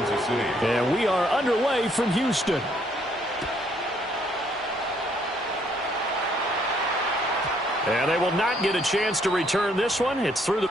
Kansas City. And we are underway from Houston. And they will not get a chance to return this one. It's through the...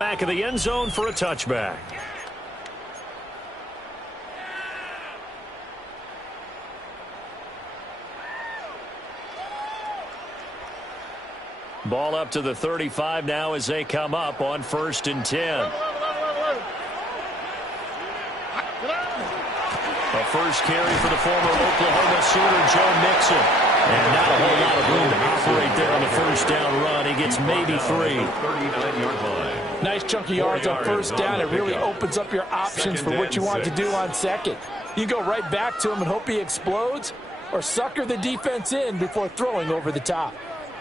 back of the end zone for a touchback. Ball up to the 35 now as they come up on 1st and 10. A first carry for the former Oklahoma Sooner, Joe Mixon. And not a whole lot of room to operate there on the first down run. He gets maybe 3. Nice chunky yards on first down. It really opens up your options for what you want to do on second. You go right back to him and hope he explodes, or sucker the defense in before throwing over the top.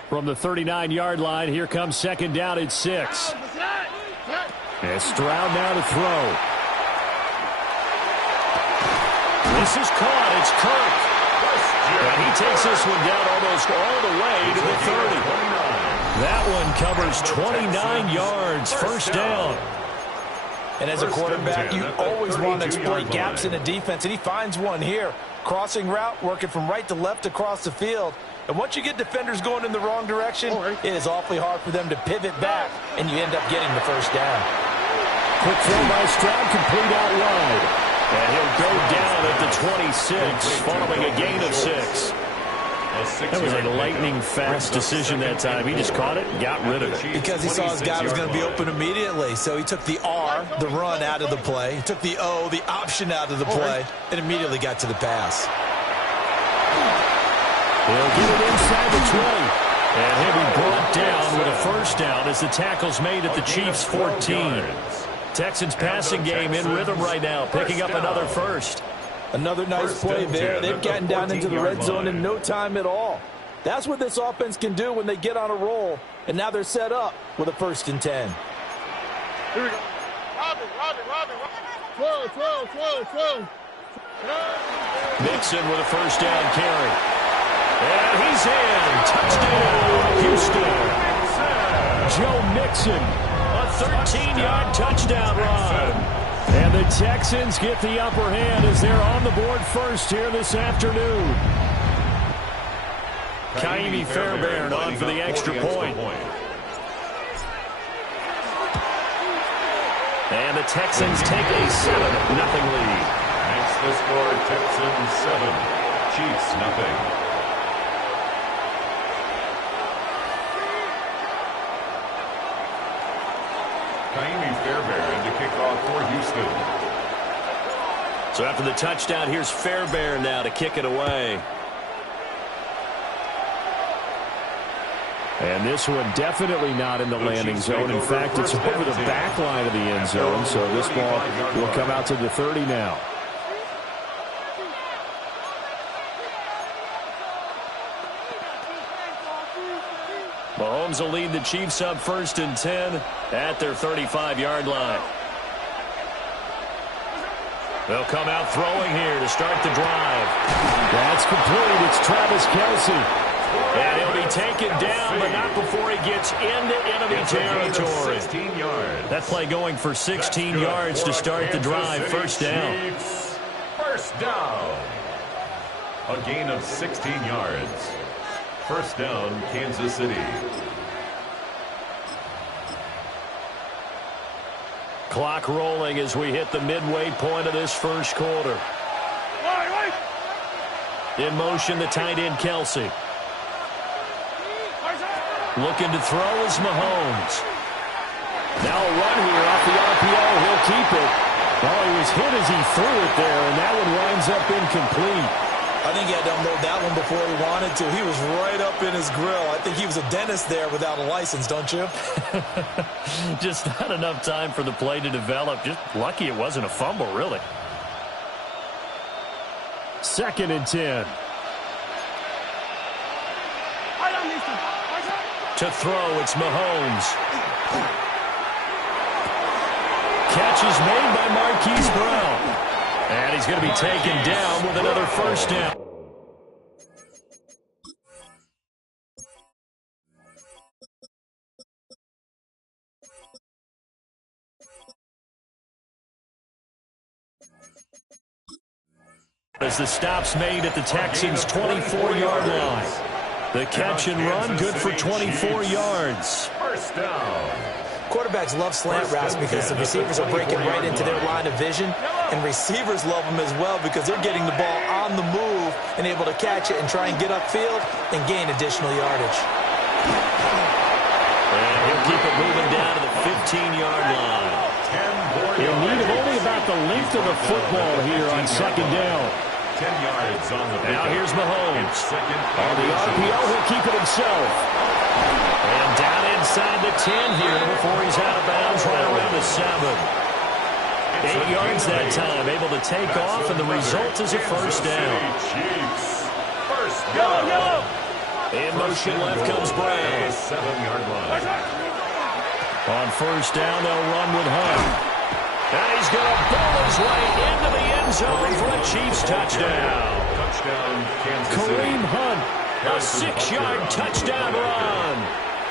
From the 39-yard line, here comes 2nd down at 6. And Stroud now to throw. This is caught. It's Kirk. And he takes this one down almost all the way to the 30. That one covers 29 yards, first down. And as a quarterback, you always want to exploit gaps in the defense, and he finds one here. Crossing route, working from right to left across the field. And once you get defenders going in the wrong direction, it is awfully hard for them to pivot back, and you end up getting the first down. Quick throw by Stroud, complete out wide. And he'll go down at the 26, following a gain of 6. That was a lightning-fast decision that time. He just caught it and got rid of it. Because he saw his guy was going to be open immediately. So he took the R, the run, out of the play. He took the O, the option, out of the play, and immediately got to the pass. He'll get it inside the 20. And he'll be brought down with a first down as the tackle's made at the Chiefs' 14. Texans passing game in rhythm right now, picking up another first. Another nice play there. They've gotten down into the red zone in no time at all. That's what this offense can do when they get on a roll. And now they're set up with a 1st and 10. Here we go. Robin. Throw. Mixon with a first down carry. And he's in. Touchdown, Houston. Joe Mixon. A 13-yard touchdown run. And the Texans get the upper hand as they're on the board first here this afternoon. Kaimi Fairbairn on for the extra point. And the Texans take a 7-0 lead. Makes the score Texans 7, Chiefs nothing. Kaimi Fairbairn to kick off for Houston. So after the touchdown, here's Fairbairn now to kick it away. And this one definitely not in the landing zone. In fact, it's over the back line of the end zone. So this ball will come out to the 30 now. Mahomes will lead the Chiefs up 1st and 10 at their 35-yard line. They'll come out throwing here to start the drive. That's complete. It's Travis Kelce. And he'll be taken down, but not before he gets into enemy territory. That play going for 16 yards to start the drive. First down. First down. A gain of 16 yards. First down, Kansas City. Clock rolling as we hit the midway point of this first quarter. In motion, the tight end, Kelce. Looking to throw is Mahomes. Now a run here off the RPO. He'll keep it. Oh, he was hit as he threw it there, and that one winds up incomplete. I think he had to unload that one before he wanted to. He was right up in his grill. I think he was a dentist there without a license, don't you? Just not enough time for the play to develop. Just lucky it wasn't a fumble, really. 2nd and 10. To throw, it's Mahomes. Catch is made by Marquise Brown. And he's going to be taken down with another first down. As the stop's made at the Texans' 24-yard line. The catch and run, good for 24 yards. First down. Quarterbacks love slant routes because the receivers are breaking right into their line of vision, and receivers love them as well because they're getting the ball on the move and able to catch it and try and get upfield and gain additional yardage. And he'll keep it moving down to the 15-yard line. In need of only about the length of the football here on 2nd down. 10 yards on the Now here's Mahomes. On the RPO, he'll keep it himself. And down inside the 10 here before he's out of bounds right around the 7. 8 yards that time, able to take off, and the result is a first down. First down. In motion left comes Brown. 7-yard line. On first down, they'll run with Hunt. And he's going to bowl his way into the end zone for a Chiefs touchdown. Touchdown, Kansas City. Kareem Hunt, a 6-yard touchdown run.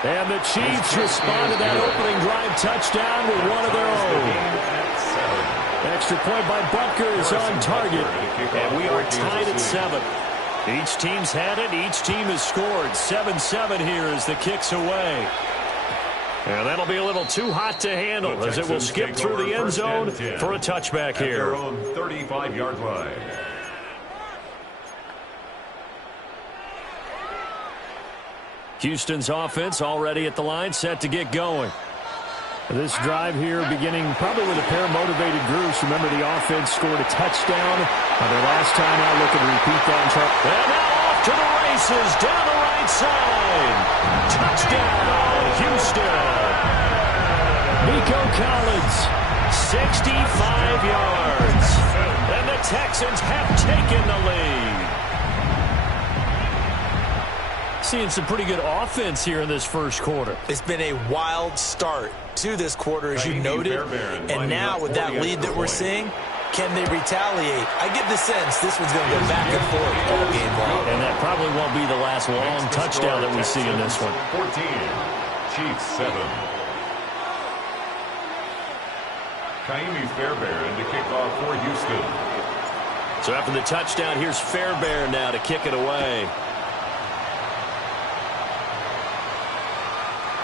And the Chiefs respond to that opening drive touchdown with one of their own. Extra point by Butker is on target. And we are tied at 7. Each team's had it. Each team has scored. 7-7 here as the kick's away. And that'll be a little too hot to handle as it will skip through the end zone for a touchback here. Their own 35-yard line. Houston's offense already at the line, set to get going. This drive here beginning probably with a pair of motivated groups. Remember, the offense scored a touchdown on their last time out. Looking to repeat that. And now off to the races down the right side. Touchdown, Houston. Nico Collins, 65 yards. And the Texans have taken the lead. Seeing some pretty good offense here in this first quarter. It's been a wild start to this quarter, as you noted. And now with that lead that we're seeing, can they retaliate? I get the sense this one's going to go back and forth all game long. And that probably won't be the last long touchdown that we see in this one. 14, Chiefs 7. Kaimi Fairbairn to kick off for Houston. So after the touchdown, here's Fairbairn now to kick it away.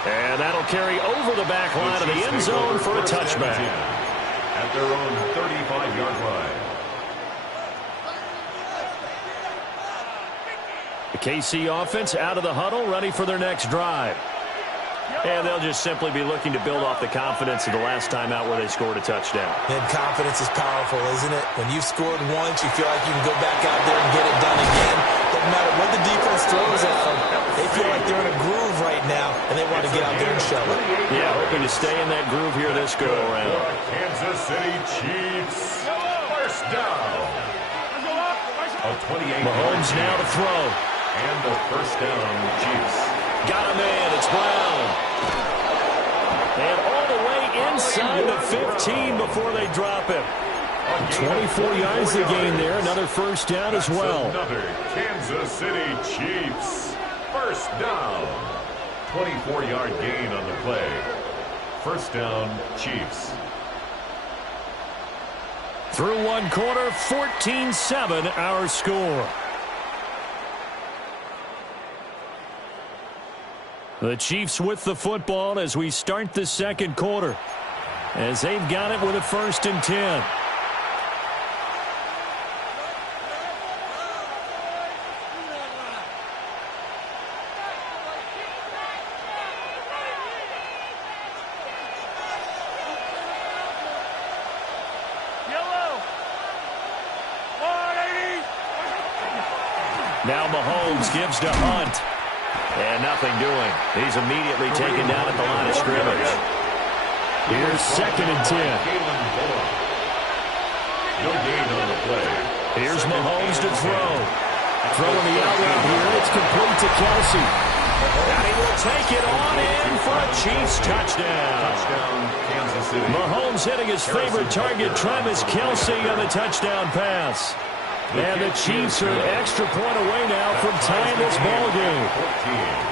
And that'll carry over the back line of the end zone for a touchback. At their own 35-yard line. The KC offense out of the huddle, ready for their next drive. And they'll just simply be looking to build off the confidence of the last time out where they scored a touchdown. And confidence is powerful, isn't it? When you've scored once, you feel like you can go back out there and get it done again. Doesn't matter what the defense throws at them. They feel like they're in a groove right now, and they want to get out there and show it. Yeah, hoping to stay in that groove here this go-around. Kansas City Chiefs. First down. A 28. Mahomes now to throw. And the first down, Chiefs. Got a man, it's Brown. And all the way inside the 15 before they drop him. 24 yards to gain there. Another first down as well. Another Kansas City Chiefs. First down. 24-yard gain on the play. First down, Chiefs. Through one quarter, 14-7 our score. The Chiefs with the football as we start the second quarter, as they've got it with a 1st and 10. Now Mahomes gives to Hunt. And nothing doing. He's immediately taken down at the line of scrimmage. Here's 2nd and 10. No gain on the play. Here's Mahomes to throw. Throwing the out route here. It's complete to Kelsey. And he will take it on in for a Chiefs touchdown. Touchdown, Kansas City. Mahomes hitting his favorite target, Travis Kelsey, on the touchdown pass. And the Chiefs are an extra point away now from tying this ball game. 14.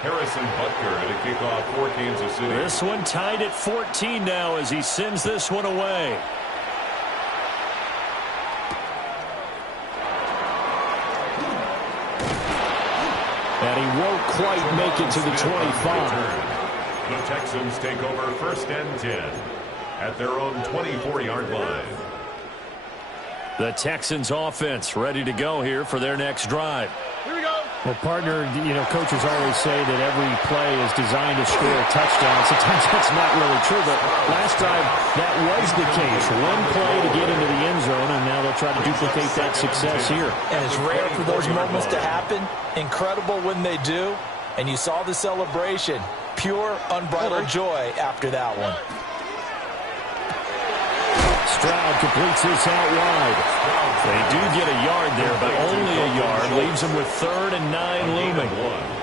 Harrison Butker to kick off for Kansas City. This one tied at 14 now as he sends this one away. And he won't quite make it to the 25. The Texans take over 1st and 10 at their own 24-yard line. The Texans offense ready to go here for their next drive. Here we go. Well, partner, coaches always say that every play is designed to score a touchdown. Sometimes that's not really true, but last drive that was the case. One play to get into the end zone, and now they'll try to duplicate that success here. And it's rare for those moments to happen. Incredible when they do. And you saw the celebration. Pure, unbridled joy after that one. Stroud completes this out wide. They do get a yard there, but only a yard. Leaves them with 3rd and 9 looming.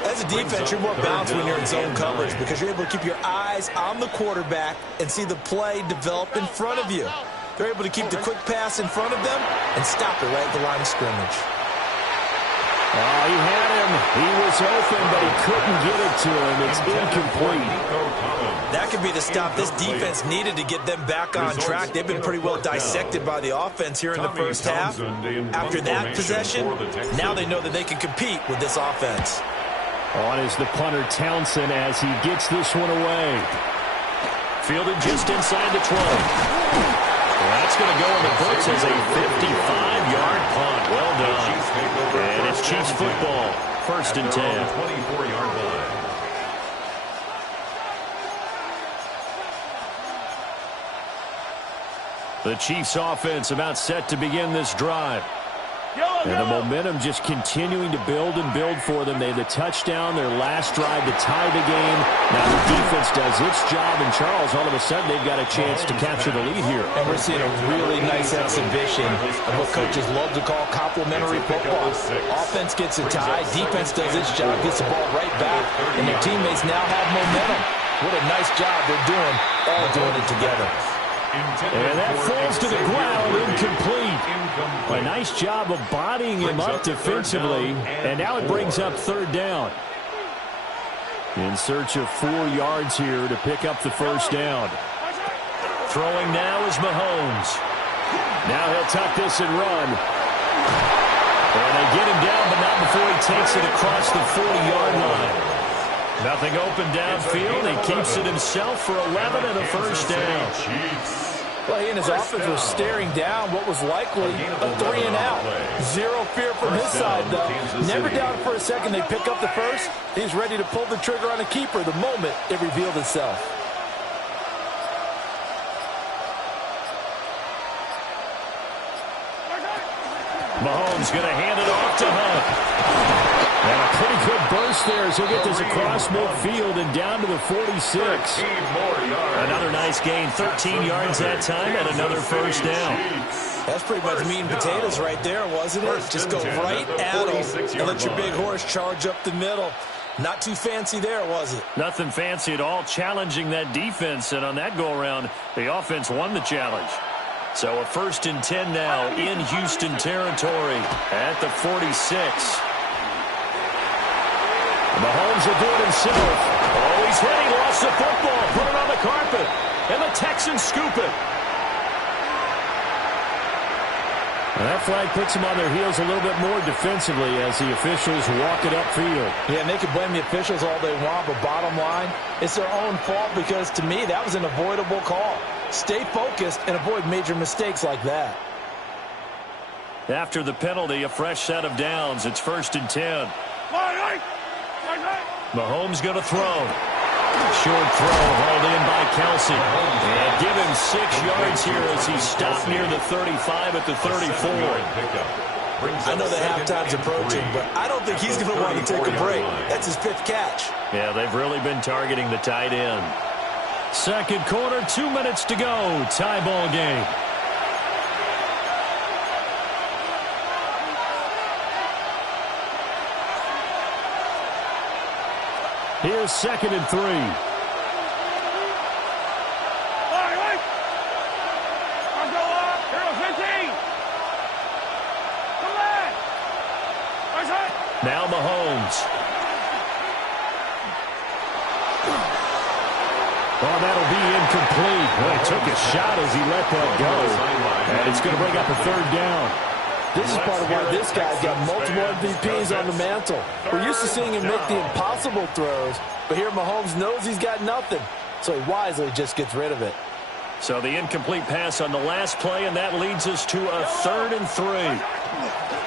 As a defense, you're more balanced when you're in zone coverage because you're able to keep your eyes on the quarterback and see the play develop in front of you. They're able to keep the quick pass in front of them and stop it right at the line of scrimmage. Oh, he had him. He was open, but he couldn't get it to him. It's incomplete. That could be the stop this defense needed to get them back on track. They've been pretty well dissected by the offense here in the first half. After that possession, now they know that they can compete with this offense. On is the punter Townsend as he gets this one away. Fielded just inside the 20. That's going to go in the books as a 55-yard punt. Well done. And it's Chiefs football. 1st and 10. 24-yard line. The Chiefs offense about set to begin this drive. And the momentum just continuing to build and build for them. They had the touchdown, their last drive to tie the game. Now the defense does its job, and Charles, all of a sudden, they've got a chance to capture the lead here. And we're seeing a really nice exhibition of what coaches love to call complementary football. Offense gets a tie, defense does its job, gets the ball right back, and their teammates now have momentum. What a nice job they're doing, all doing it together. And that falls to the ground, incomplete. A nice job of bodying him up defensively, and now it brings up 3rd down. In search of 4 yards here to pick up the 1st down. Throwing now is Mahomes. Now he'll tuck this and run. And they get him down, but not before he takes it across the 40-yard line. Nothing open downfield. He keeps it himself for 11 and a 1st down. Well, he and his offense were staring down what was likely a 3 and out. Zero fear from his side, though. Never doubted for a second they pick up the first. He's ready to pull the trigger on a keeper the moment it revealed itself. Mahomes going to hand it off to Hunt. And a pretty good burst there as he'll get this across midfield and down to the 46. Another nice gain, 13 yards that time, and another 1st down. That's pretty much meat and potatoes right there, wasn't it? Just go right at him and let your big horse charge up the middle. Not too fancy there, was it? Nothing fancy at all, challenging that defense, and on that go-around, the offense won the challenge. So a 1st and 10 now in Houston territory at the 46. Mahomes will do it himself. Oh, he's hit. He lost the football. Put it on the carpet. And the Texans scoop it. And that flag puts them on their heels a little bit more defensively as the officials walk it upfield. Yeah, and they can blame the officials all they want, but bottom line, it's their own fault because, to me, that was an avoidable call. Stay focused and avoid major mistakes like that. After the penalty, a fresh set of downs. It's 1st and 10. Mahomes going to throw. Short throw hauled in by Kelsey. And give him 6 yards here as he stopped near the 35 at the 34. I know that halftime's approaching, but I don't think he's going to want to take a break. That's his 5th catch. Yeah, they've really been targeting the tight end. Second quarter, 2 minutes to go. Tie ball game. Here's 2nd and 3. Now Mahomes. Oh, that'll be incomplete. Well, he took a shot as he let that go. And it's going to bring up a 3rd down. This is part of why this guy's got multiple MVPs on the mantle. We're used to seeing him make the impossible throws, but here Mahomes knows he's got nothing, so he wisely just gets rid of it. So the incomplete pass on the last play, and that leads us to a 3rd and 3.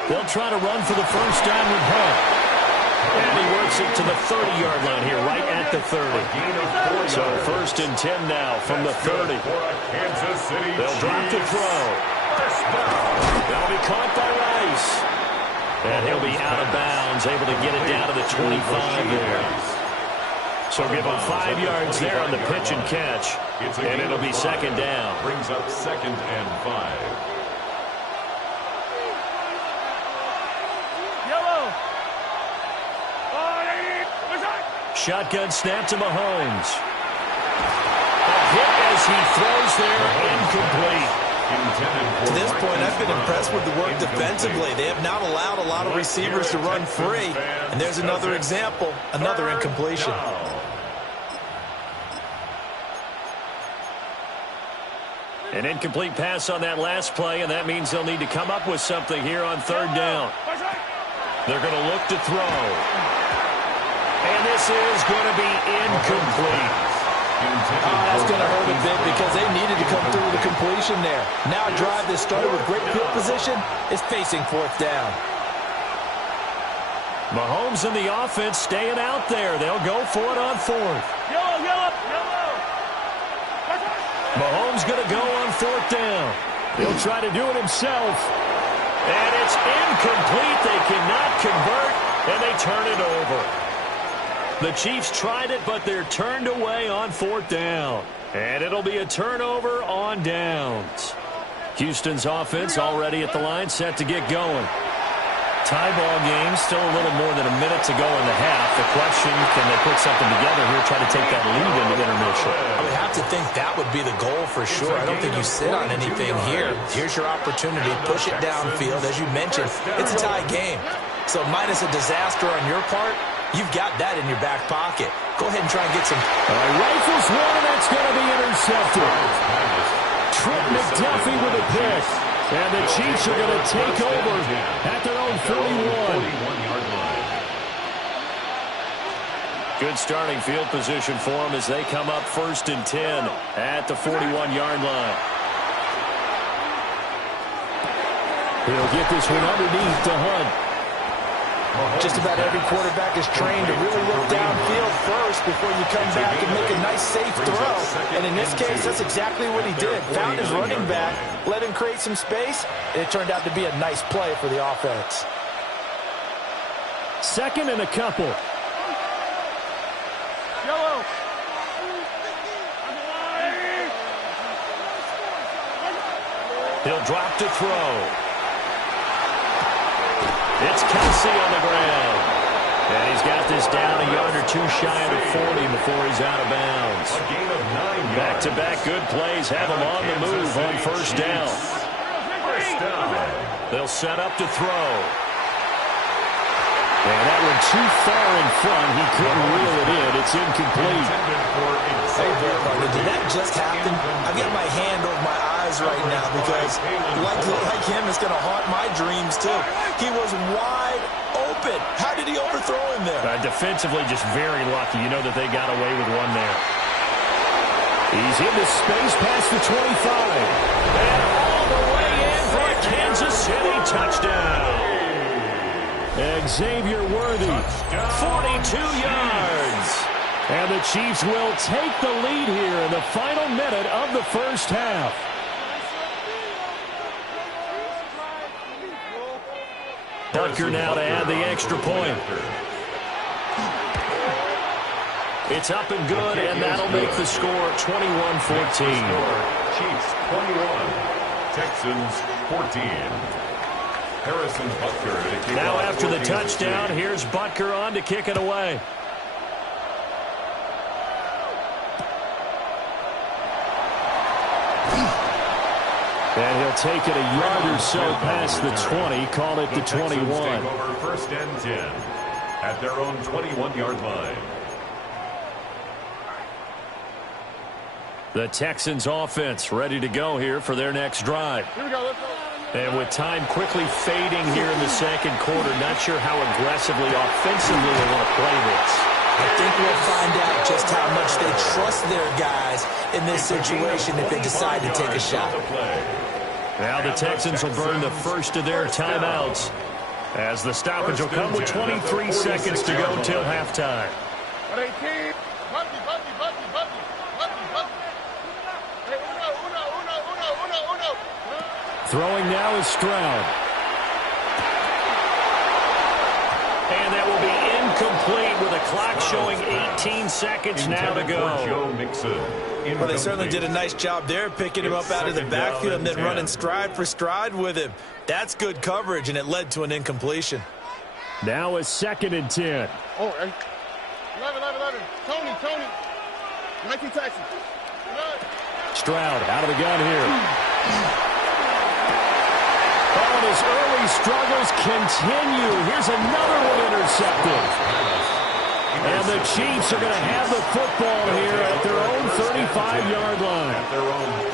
They'll try to run for the first down with Hunt. And he works it to the 30-yard line here, right at the 30. So 1st and 10 now from the 30. They'll drop the throw. They'll be caught by Rice. And he'll be out of bounds, able to get it down to the 25 there. So give him 5 yards there on the pitch and catch. And it'll be 2nd down. Brings up 2nd and 5. Shotgun snap to Mahomes. A hit as he throws there, incomplete. To this point, I've been impressed with the work defensively. They have not allowed a lot of receivers to run free. And there's another example, another incompletion. An incomplete pass on that last play, and that means they'll need to come up with something here on 3rd down. They're going to look to throw. And this is going to be incomplete. That's going to hurt a bit because they needed to come through with a completion there. Now a drive that started with great field position is facing 4th down. Mahomes and the offense staying out there. They'll go for it on 4th. Mahomes going to go on 4th down. He'll try to do it himself. And it's incomplete. They cannot convert, and they turn it over. The Chiefs tried it, but they're turned away on 4th down. And it'll be a turnover on downs. Houston's offense already at the line, set to get going. Tie ball game, still a little more than a minute to go in the half. The question, can they put something together here, try to take that lead into intermission? I would have to think that would be the goal for sure. I don't think you sit on anything here. Here's your opportunity. Push it downfield. As you mentioned, it's a tie game. So minus a disaster on your part, you've got that in your back pocket. Go ahead and try and get some. Rifles one, and that's going to be intercepted. Trent McDuffie with a pick. And the Chiefs are going to take over at their own 41-yard line. Good starting field position for them as they come up 1st and 10 at the 41-yard line. He'll get this one underneath to Hunt. Just about every quarterback is trained to really look downfield first before you come back and make a nice, safe throw. And in this case, that's exactly what he did. Found his running back, let him create some space, and it turned out to be a nice play for the offense. 2nd and a couple. He'll drop to throw. It's Kelsey on the ground. And he's got this down a yard or 2 shy of the 40 before he's out of bounds. Back-to-back good plays have him on the move on 1st down. They'll set up to throw. And that one too far in front. He couldn't reel it in. It's incomplete. Hey, partner, did that just happen? I've got my hand over my eyes right now because, like him, it's going to haunt my dreams, too. He was wide open. How did he overthrow him there? Defensively, just very lucky. You know that they got away with one there. He's into space past the 25. And all the way in for a Kansas City touchdown. Xavier Worthy, 42 yards. And the Chiefs will take the lead here in the final minute of the 1st half. Butker now to add the extra point. It's up and good, and that'll make the score 21-14. Chiefs 21, Texans 14. Harrison Butker to kick now off after the 14-16. touchdown, here's Butker on to kick it away. And he'll take it a yard or so past the 20, call it the 21. Take over first and 10 at their own 21-yard line. The Texans offense ready to go here for their next drive. Here we go, let's go. And with time quickly fading here in the second quarter, not sure how aggressively, offensively they want to play this. I think we'll find out just how much they trust their guys in this situation if they decide to take a shot. Now the Texans will burn the first of their timeouts as the stoppage will come with 23 seconds to go till halftime. 18. Bucky. Hey, uno. Throwing now is Stroud. And that will be incomplete with a clock showing 18 seconds now to go. Well, they certainly did a nice job there, picking him up out of the backfield and then running stride for stride with him. That's good coverage, and it led to an incompletion. Now a 2nd and 10. Oh, 11. Tony. 19 Texans. Stroud out of the gun here. Oh, and his early struggles continue. Here's another one intercepted. And the Chiefs are going to have the football here at their own 35-yard line.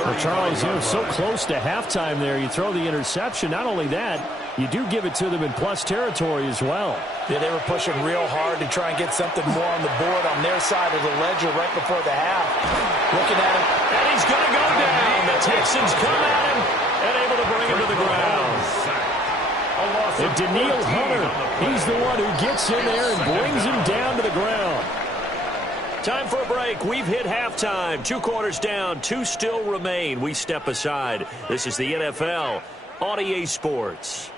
Well, Charles, you're so close to halftime there. You throw the interception. Not only that, you do give it to them in plus territory as well. Yeah, they were pushing real hard to try and get something more on the board on their side of the ledger right before the half. Looking at him. And he's going to go down. The Texans come at him and able to bring him to the ground. And Daniil Hunter, he's the one who gets in there and brings him down to the ground. Time for a break. We've hit halftime. 2 quarters down, 2 still remain. We step aside. This is the NFL on EA Sports.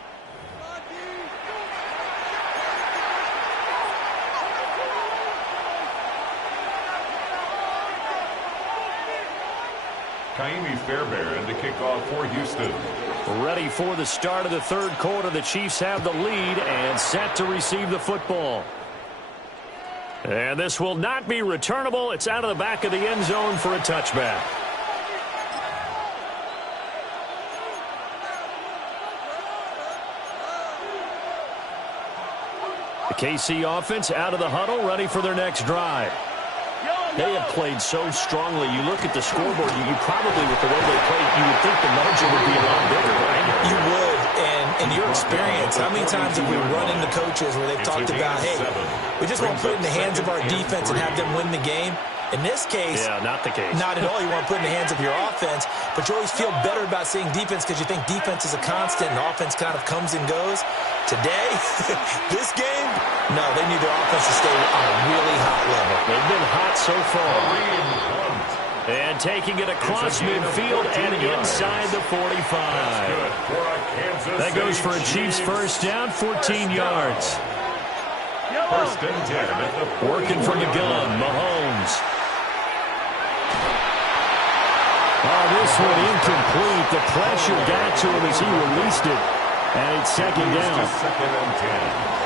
Kaimi Fairbairn to kick off for Houston. Ready for the start of the third quarter. The Chiefs have the lead and set to receive the football. And this will not be returnable. It's out of the back of the end zone for a touchback. The KC offense out of the huddle, ready for their next drive. They have played so strongly. You look at the scoreboard, you probably, with the way they played, you would think the margin would be a lot bigger, right? You would, and in your experience, how many times have we run into coaches where they've talked about, hey, we just want to put it in the hands of our defense and have them win the game? In this case, yeah, not the case. Not at all. You want to put it in the hands of your offense, but you always feel better about seeing defense because you think defense is a constant and offense kind of comes and goes. Today, this game, no, they need their offense to stay on a really hot level. They've been hot so far. And taking it across midfield and inside the 45. That goes for a Chiefs first down, 14 yards. First and 10 at the 40. Working from the gun, Mahomes. Oh, this one incomplete. The pressure got to him as he released it. And it's second down. Second and 10.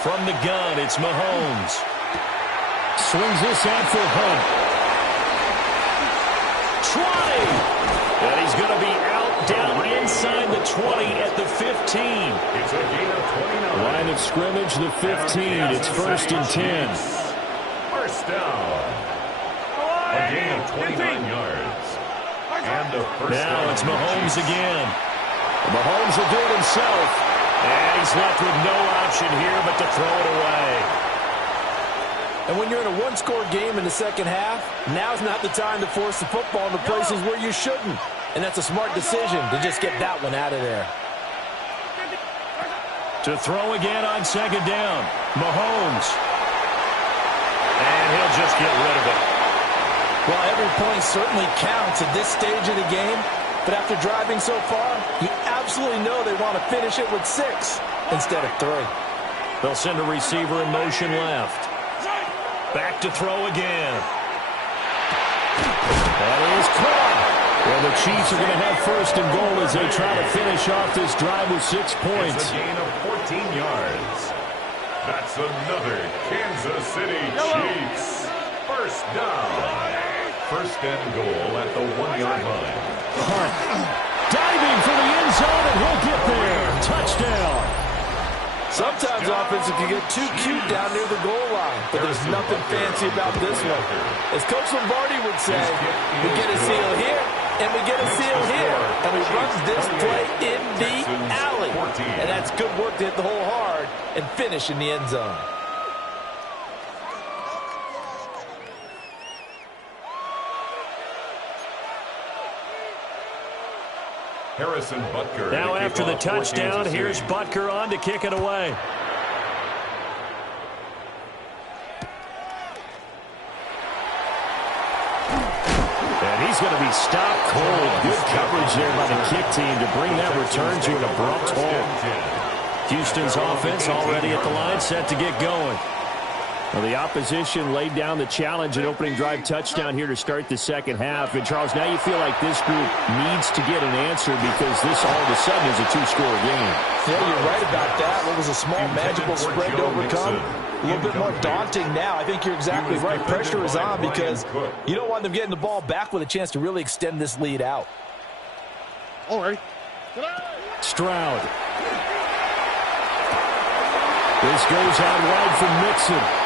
From the gun, it's Mahomes. Swings this out for Hunt. Try! And he's going to be out down inside the 20 at the 15. It's a gain of 29. Line of scrimmage, the 15. It's first and 10. First down. A gain of 29 yards. And a first now down. it's Mahomes again. Mahomes will do it himself. And he's left with no option here but to throw it away. And when you're in a one-score game in the second half, now's not the time to force the football into places where you shouldn't. And that's a smart decision to just get that one out of there. To throw again on second down. Mahomes. And he'll just get rid of it. Well, every point certainly counts at this stage of the game. But after driving so far, you absolutely know they want to finish it with 6 instead of 3. They'll send a receiver in motion left. Back to throw again. That is caught. Well, the Chiefs are going to have first and goal as they try to finish off this drive with 6 points. It's a gain of 14 yards. That's another Kansas City Chiefs. First down. First and goal at the 1-yard line. Hunt diving for the end zone, and he'll get there. Touchdown. Sometimes offense, if you get too cute down near the goal line, but there's nothing fancy about this one. As Coach Lombardi would say, we get a seal here, and we get a seal here, and we run this play in the alley. And that's good work to hit the hole hard and finish in the end zone. Harrison Butker. Now after the touchdown, here's Butker on to kick it away. And he's going to be stopped cold. Good coverage there by the kick team to bring that return to an abrupt halt. Houston's offense already at the line, set to get going. Well, the opposition laid down the challenge at opening drive touchdown here to start the second half. And, Charles, now you feel like this group needs to get an answer because this all of a sudden is a 2-score game. Yeah, you're right about that. What was a small, magical spread to overcome? A little bit more daunting now. I think you're exactly right. Pressure is on because you don't want them getting the ball back with a chance to really extend this lead out. All right. Stroud. This goes out wide from Mixon.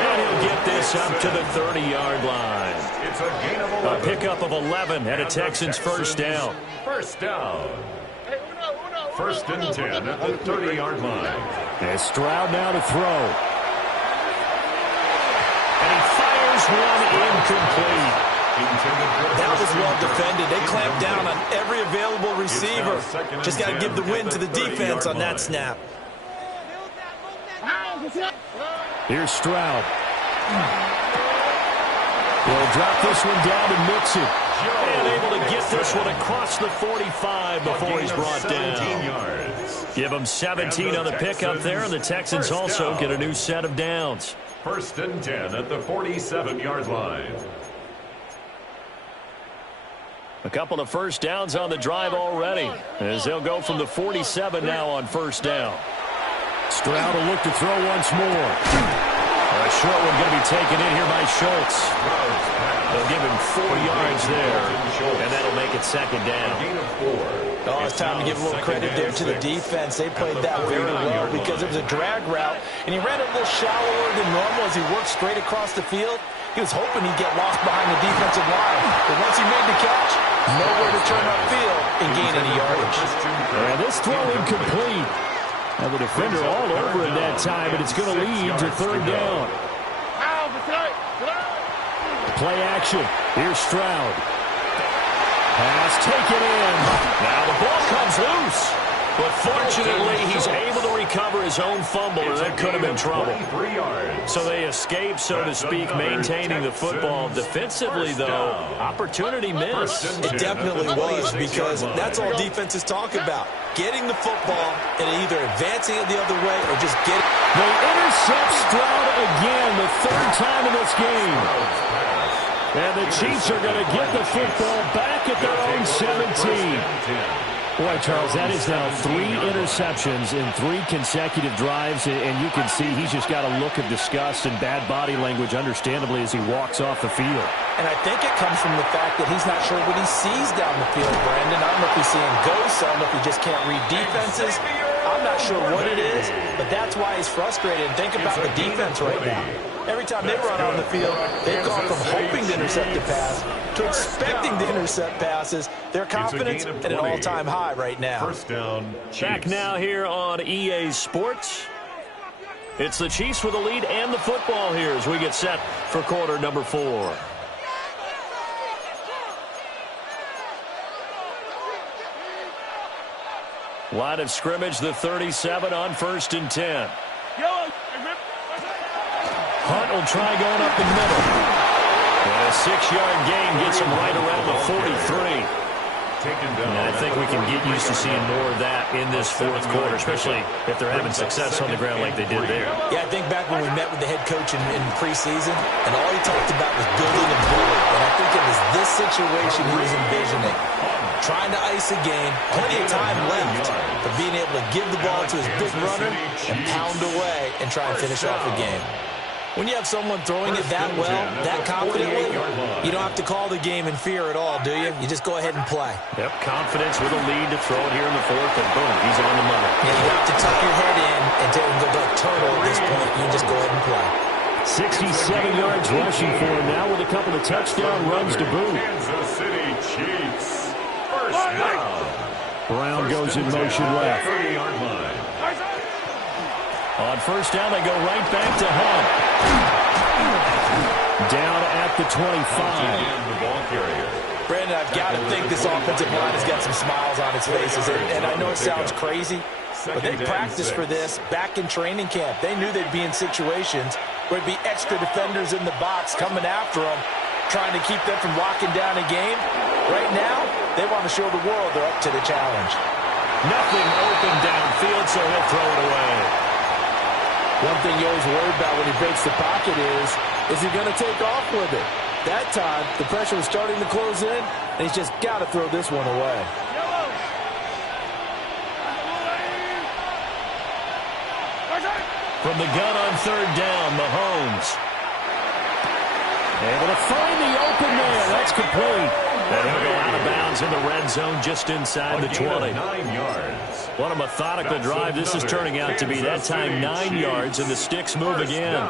And he'll get this up to the 30-yard line. It's a gain of 11. A pickup of 11 and a Texans first down. First down. First and 10 at the 30-yard line. And Stroud now to throw. And he fires one incomplete. That was well defended. They clamped down on every available receiver. Just got to give the win to the defense on that snap. Here's Stroud. They'll drop this one down to Mixon. And able to get this one across the 45 before he's brought down. Give him 17 on the pickup there, and the Texans also get a new set of downs. First and 10 at the 47-yard line. A couple of first downs on the drive already, as they'll go from the 47 now on first down. Stroud will look to throw once more. A short one going to be taken in here by Schultz. They'll give him 4 yards there, and that'll make it second down. Oh, it's time to give a little credit there to the defense. They played that very well because it was a drag route, and he ran a little shallower than normal as he worked straight across the field. He was hoping he'd get lost behind the defensive line, but once he made the catch, nowhere to turn upfield and gain any yardage. And this throw incomplete. Now the defender all over it that time, but it's going to lead to third down. Play action. Here's Stroud. Pass taken in. Now the ball comes loose. But fortunately, he's able to recover his own fumble, or that could have been trouble. So they escape, so to speak, maintaining the football. Defensively, though, opportunity missed. It definitely was, because that's all defenses talk about. Getting the football and either advancing it the other way or just getting it. They intercept Stroud again, the third time in this game. And the Chiefs are going to get the football back at their own 17. Boy, Charles, that is now 3 interceptions in 3 consecutive drives, and you can see he's just got a look of disgust and bad body language, understandably, as he walks off the field. And I think it comes from the fact that he's not sure what he sees down the field, Brandon. I don't know if he's seeing ghosts. I don't know if he just can't read defenses. I'm not sure what it is, but that's why he's frustrated. And think about the defense right now. Every time they run on the field, they've gone from hoping to intercept the pass to expecting to intercept passes. Their confidence at an all-time high right now. First down, Back now here on EA Sports. It's the Chiefs with the lead and the football here as we get set for quarter number 4. Line of scrimmage, the 37 on first and 10. Hunt will try going up the middle. And a 6-yard gain gets him right around the 43. And I think we can get used to seeing more of that in this fourth quarter, especially if they're having success on the ground like they did there. Yeah, I think back when we met with the head coach in preseason, and all he talked about was building and building. And I think it was this situation he was envisioning. Trying to ice a game, plenty of time left, but being able to give the ball to his big runner and pound away and try and finish off a game. When you have someone throwing it that well, that confidently, you don't have to call the game in fear at all, do you? You just go ahead and play. Yep, confidence with a lead to throw it here in the fourth, and boom, he's on the money. Yeah, you don't have to tuck your head in and go like turtle at this point. You just go ahead and play. 67 yards rushing for him now with a couple of touchdown runs to boot. Kansas City Chiefs. First down. Brown goes in motion left. 30-yard line. On first down, they go right back to Hunt. Down at the 25. The ball carrier. Brandon, I've got to think this offensive line has got some smiles on its faces. And I know it sounds crazy, but they practiced for this back in training camp. They knew they'd be in situations where there'd be extra defenders in the box coming after them, trying to keep them from locking down a game. Right now, they want to show the world they're up to the challenge. Nothing open downfield, so he'll throw it away. One thing you always worry about when he breaks the pocket is he going to take off with it? That time, the pressure was starting to close in, and he's just got to throw this one away. From the gun on third down, Mahomes. Able to find the open man. That's complete. And he'll go out of bounds in the red zone just inside the 20. 9 yards. What a methodical drive this is turning out to be. That time 9 yards, and the sticks move again.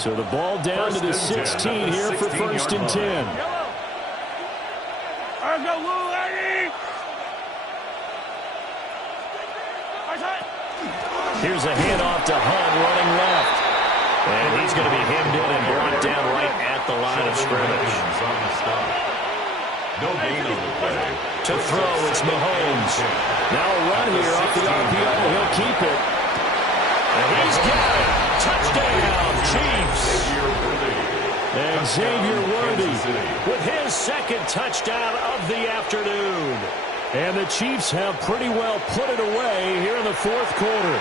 So the ball down to the 16 here for first and 10. Here's a handoff to Hunt running left. And he's going to be hemmed in and brought down right at the line of scrimmage. No gain on the play. To throw, it's Mahomes. Now a run here off the RPO. He'll keep it. And he's got it. Touchdown, Chiefs. And Xavier Worthy with his second touchdown of the afternoon. And the Chiefs have pretty well put it away here in the fourth quarter.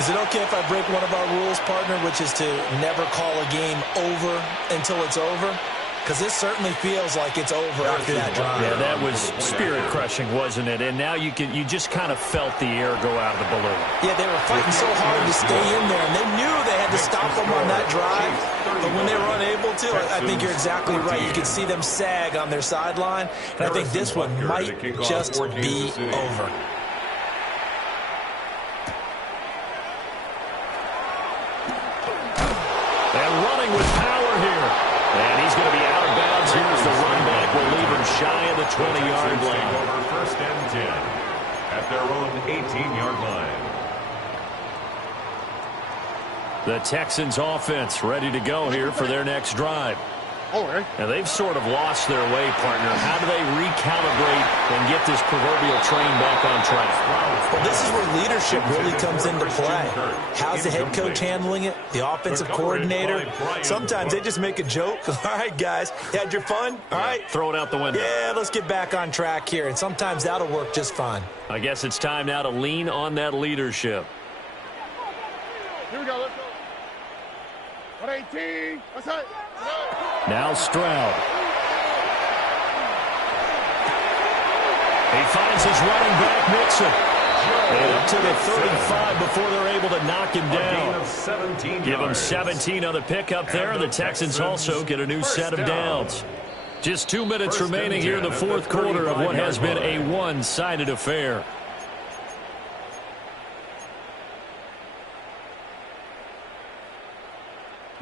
Is it okay if I break one of our rules, partner, which is to never call a game over until it's over? Because this certainly feels like it's over after that drive. Yeah, that was spirit-crushing, wasn't it? And now you just kind of felt the air go out of the balloon. Yeah, they were fighting so hard to stay in there, and they knew they had to stop them on that drive. But when they were unable to, I think you're exactly right. You could see them sag on their sideline, and I think this one might just be over. And running with power here. And he's going to be out of bounds here as the run back will leave him shy of the 20-yard line. First and 10 at their own 18-yard line. The Texans offense ready to go here for their next drive. Now they've sort of lost their way, partner. How do they recalibrate and get this proverbial train back on track? Well, this is where leadership really comes into play. How's the head coach handling it? The offensive coordinator? Sometimes they just make a joke. All right, guys, you had your fun? All right. Throw it out the window. Yeah, let's get back on track here. And sometimes that'll work just fine. I guess it's time now to lean on that leadership. Here we go, let's go. 118. What's that? Now Stroud. He finds his running back, Mixon. And up to the 35 before they're able to knock him down. Give him 17 on the pickup there, and the Texans also get a new set of downs. Just 2 minutes remaining here in the fourth quarter of what has been a one-sided affair.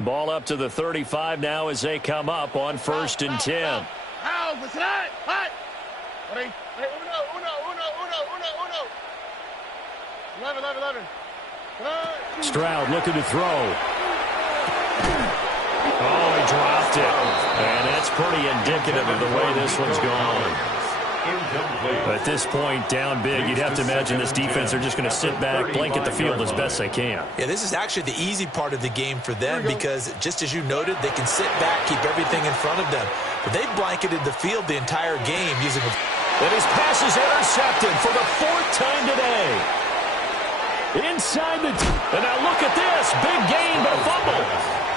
Ball up to the 35 now as they come up on first and 10. Stroud looking to throw. Oh, he dropped it. And that's pretty indicative of the way this one's gone. At this point, down big, you'd have to imagine this defense are just going to sit back, blanket the field as best they can. Yeah, this is actually the easy part of the game for them because, just as you noted, they can sit back, keep everything in front of them. But they blanketed the field the entire game using a And his pass is intercepted for the 4th time today. Inside the... And now look at this. Big gain, but a fumble.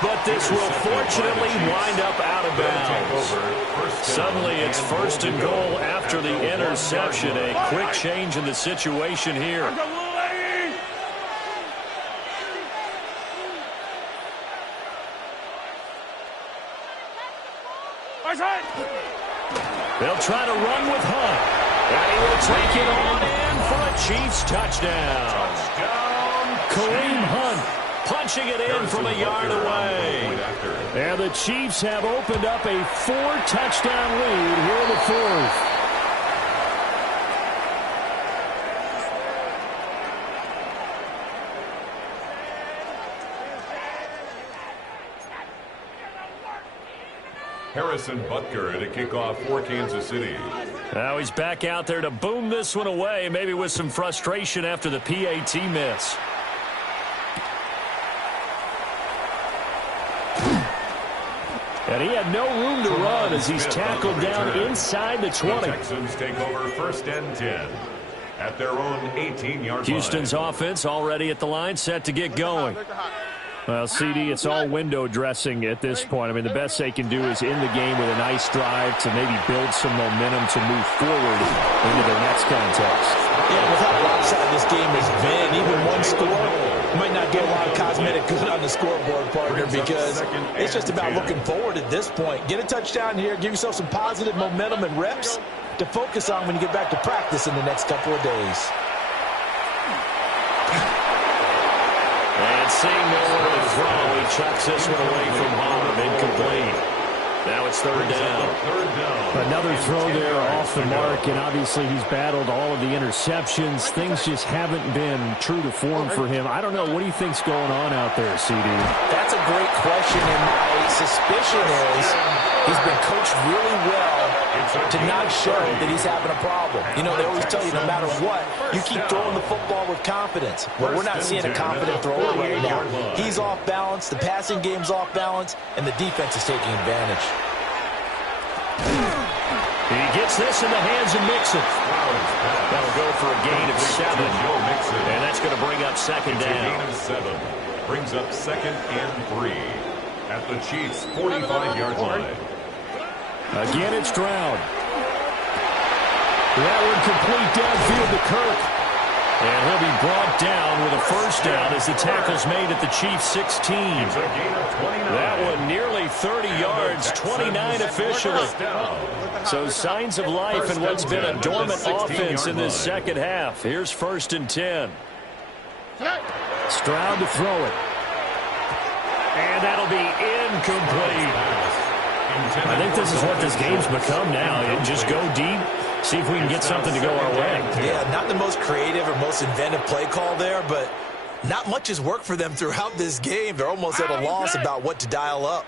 But this will fortunately wind up out of bounds. Suddenly it's 1st and goal after the interception. A quick change in the situation here. They'll try to run with Hunt. And he will take it on in for a Chiefs touchdown. Kareem Hunt punching it in from a yard away. And the Chiefs have opened up a 4-touchdown lead here in the 4th. Harrison Butker to kick off for Kansas City. Now he's back out there to boom this one away, maybe with some frustration after the PAT miss. And he had no room to run as he's tackled down inside the 20. The Texans take over 1st and 10 at their own 18-yard line. Houston's offense already at the line, set to get going. Well, CD, it's all window dressing at this point. I mean, the best they can do is end the game with a nice drive to maybe build some momentum to move forward into their next contest. Yeah, with how lopsided this game has been, even one score might not get a lot of cosmetic good on the scoreboard, partner, because it's just about looking forward at this point. Get a touchdown here, give yourself some positive momentum and reps to focus on when you get back to practice in the next couple of days. And seeing nowhere to throw, he chucks this one away from home, incomplete. Now it's 3rd down. Another throw there off the mark, and obviously he's battled all of the interceptions. Things just haven't been true to form for him. I don't know. What do you think's going on out there, CD? That's a great question, and my suspicion is he's been coached really well to not show that he's having a problem. You know, they always tell you no matter what, you keep throwing the football with confidence. Well, we're not seeing a confident thrower right now. He's off balance, the passing game's off balance, and the defense is taking advantage. He gets this in the hands of Mixon. That'll go for a gain of 7. And that's going to bring up 2nd down. A gain of 7. Brings up 2nd and 3 at the Chiefs' 45-yard line. Again, it's Stroud. That one complete downfield to Kirk. And he'll be brought down with a 1st down as the tackle's made at the Chiefs' 16. That one nearly 30 yards, 29 officially. So signs of life in what's been a dormant offense in this 2nd half. Here's 1st and 10. Stroud to throw it. And that'll be incomplete. I think this is what this game's become now. Just go deep, see if we can get something to go our way. Yeah, not the most creative or most inventive play call there, but not much has worked for them throughout this game. They're almost at a loss about what to dial up.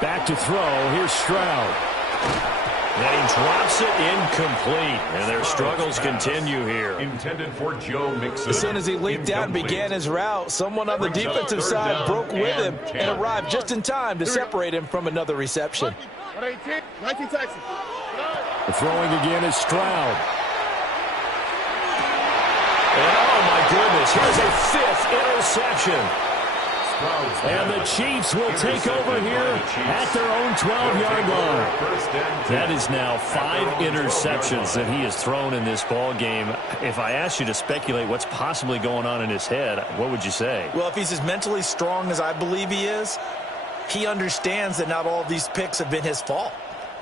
Back to throw. Here's Stroud. Then he drops it incomplete. And their struggles continue here. Intended for Joe Mixon. As soon as he leaped out and began his route, someone on the defensive side broke with him and arrived just in time to separate him from another reception. 19 Texans. The throwing again is Stroud. And oh my goodness, here's a 5th interception. And the Chiefs will take over here at their own 12-yard line. That is now 5 interceptions that he has thrown in this ball game. If I asked you to speculate what's possibly going on in his head, what would you say? Well, if he's as mentally strong as I believe he is, he understands that not all of these picks have been his fault.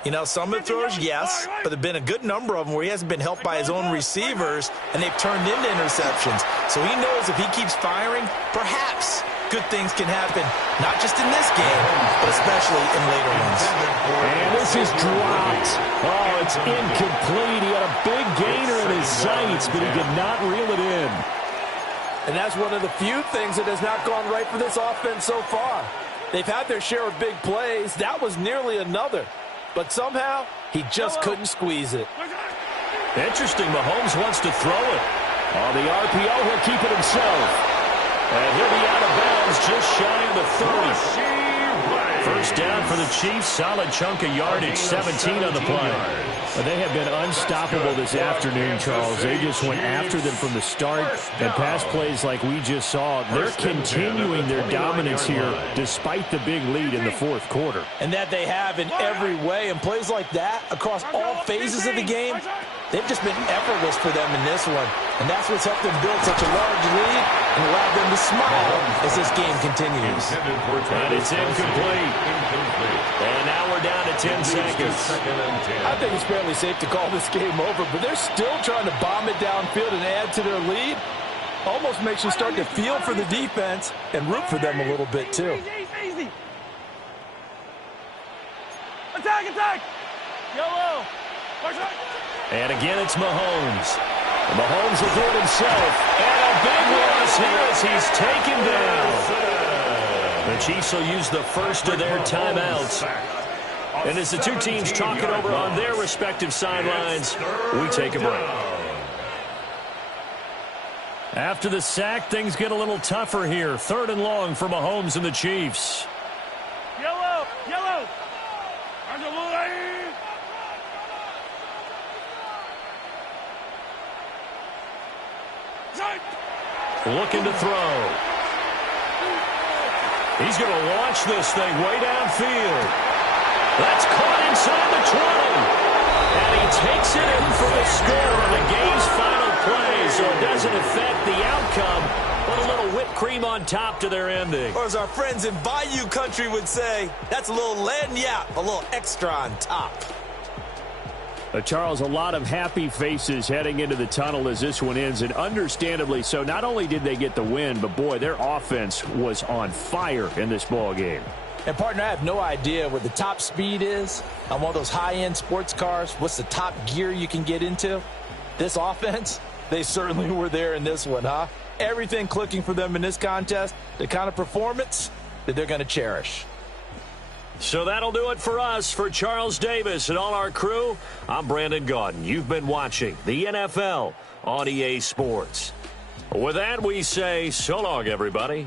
You know, some of the throws, yes, but there have been a good number of them where he hasn't been helped by his own receivers, and they've turned into interceptions. So he knows if he keeps firing, perhaps good things can happen, not just in this game, but especially in later ones. And this is dropped. Oh, it's incomplete. He had a big gainer in his sights, but he did not reel it in. And that's one of the few things that has not gone right for this offense so far. They've had their share of big plays. That was nearly another. But somehow, he just couldn't squeeze it. Interesting, Mahomes wants to throw it. On the RPO, he'll keep it himself. And he'll be out of bounds just shy of the 30. 1st down for the Chiefs. Solid chunk of yardage, 17 on the play. Well, they have been unstoppable this afternoon, Charles. They just went after them from the start, and pass plays like we just saw. They're continuing their dominance here despite the big lead in the fourth quarter. And that they have in every way. And plays like that across all phases of the game, they've just been effortless for them in this one. And that's what's helped them build such a large lead and allowed them to smile as this game continues. And it's incomplete. And now we're down to 10 seconds. I think it's fairly safe to call this game over, but they're still trying to bomb it downfield and add to their lead. Almost makes you start to feel for the defense and root for them a little bit, too. Easy. Attack! Yellow! And again, it's Mahomes. And Mahomes will do it himself. And a big loss here as he's taken down. The Chiefs will use the first of their timeouts. And as the two teams talk it over on their respective sidelines, we take a break. After the sack, things get a little tougher here. 3rd and long for Mahomes and the Chiefs. Yellow! Looking to throw. He's going to launch this thing way downfield. That's caught inside the 20. And he takes it in for the score on the game's final play. So it doesn't affect the outcome, but a little whipped cream on top to their ending. Or as our friends in Bayou Country would say, that's a little lagniappe, a little extra on top. Charles, a lot of happy faces heading into the tunnel as this one ends, and understandably so. Not only did they get the win, but, boy, their offense was on fire in this ball game. And, partner, I have no idea what the top speed is on one of those high-end sports cars. What's the top gear you can get into? This offense, they certainly were there in this one, huh? Everything clicking for them in this contest, the kind of performance that they're going to cherish. So that'll do it for us. For Charles Davis and all our crew, I'm Brandon Gaudin. You've been watching the NFL on EA Sports. With that, we say so long, everybody.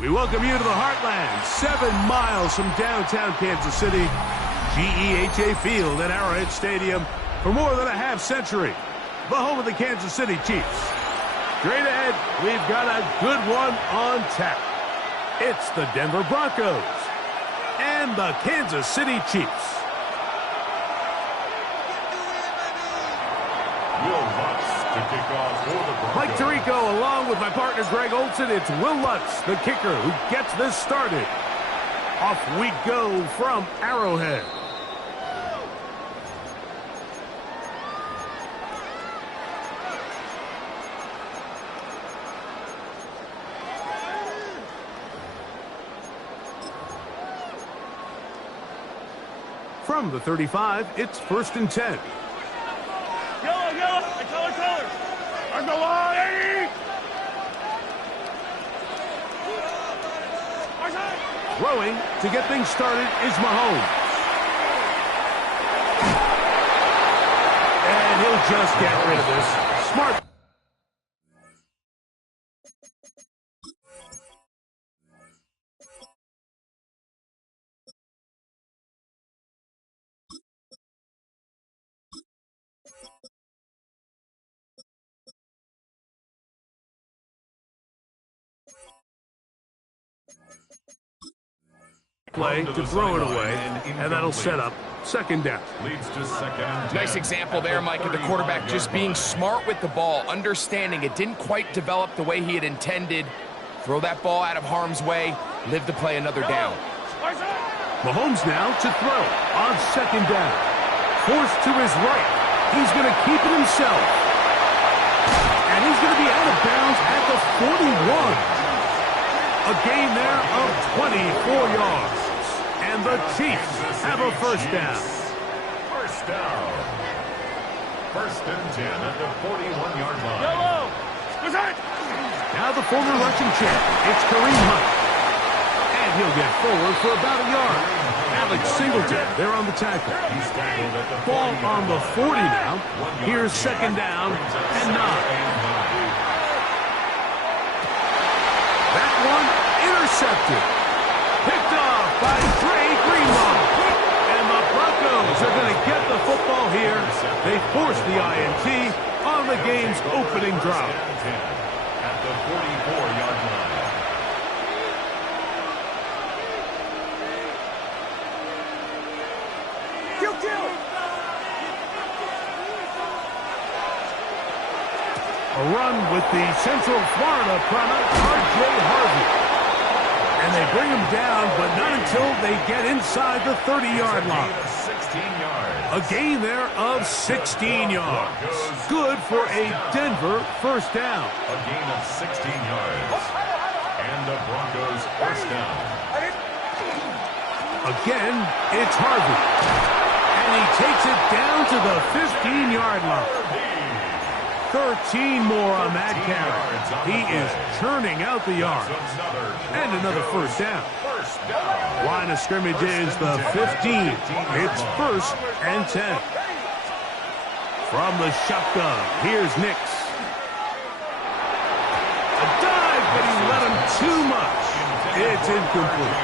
We welcome you to the Heartland, 7 miles from downtown Kansas City, GEHA Field at Arrowhead Stadium for more than a half-century, the home of the Kansas City Chiefs. Straight ahead, we've got a good one on tap. It's the Denver Broncos and the Kansas City Chiefs. Will Lutz to kick off for the Broncos. Mike Tirico, along with my partner Greg Olson, it's Will Lutz, the kicker, who gets this started. Off we go from Arrowhead. From the 35, it's 1st and 10. Yellow, yellow, color. Throwing to get things started is Mahomes. And he'll just get rid of this. Smart. Play to throw it away, and that'll set up second down. Leads to second and 10. Nice example there, Mike, of the quarterback just being smart with the ball, understanding it didn't quite develop the way he had intended. Throw that ball out of harm's way, live to play another down. Mahomes now to throw on second down. Forced to his right. He's going to keep it himself. And he's going to be out of bounds at the 41. A gain there of 24 yards. And the Chiefs have a first down. First down. First and 10 at the 41-yard line. Yellow. Now the former rushing champ. It's Kareem Hunt. And he'll get forward for about a yard. Alex Singleton there on the tackle. He's tackled at the Ball on the 40 now. Here's second down and 9. That one intercepted. Picked off by Trey Greenlaw. And the Broncos are going to get the football here. They force the INT on the game's opening drive. At the 44-yard line. A run with the Central Florida product, R.J. Harvey. And they bring him down, but not until they get inside the 30-yard line. 16 yards. A gain there of 16 yards. Good for a Denver first down. A gain of 16 yards. And the Broncos first down. Again, it's Harvey. And he takes it down to the 15-yard line. 13 more on that carry. He is churning out the yards. And another first down. Line of scrimmage is the 15. It's first and 10. From the shotgun, here's Nix. A dive, but he let him too much. It's incomplete.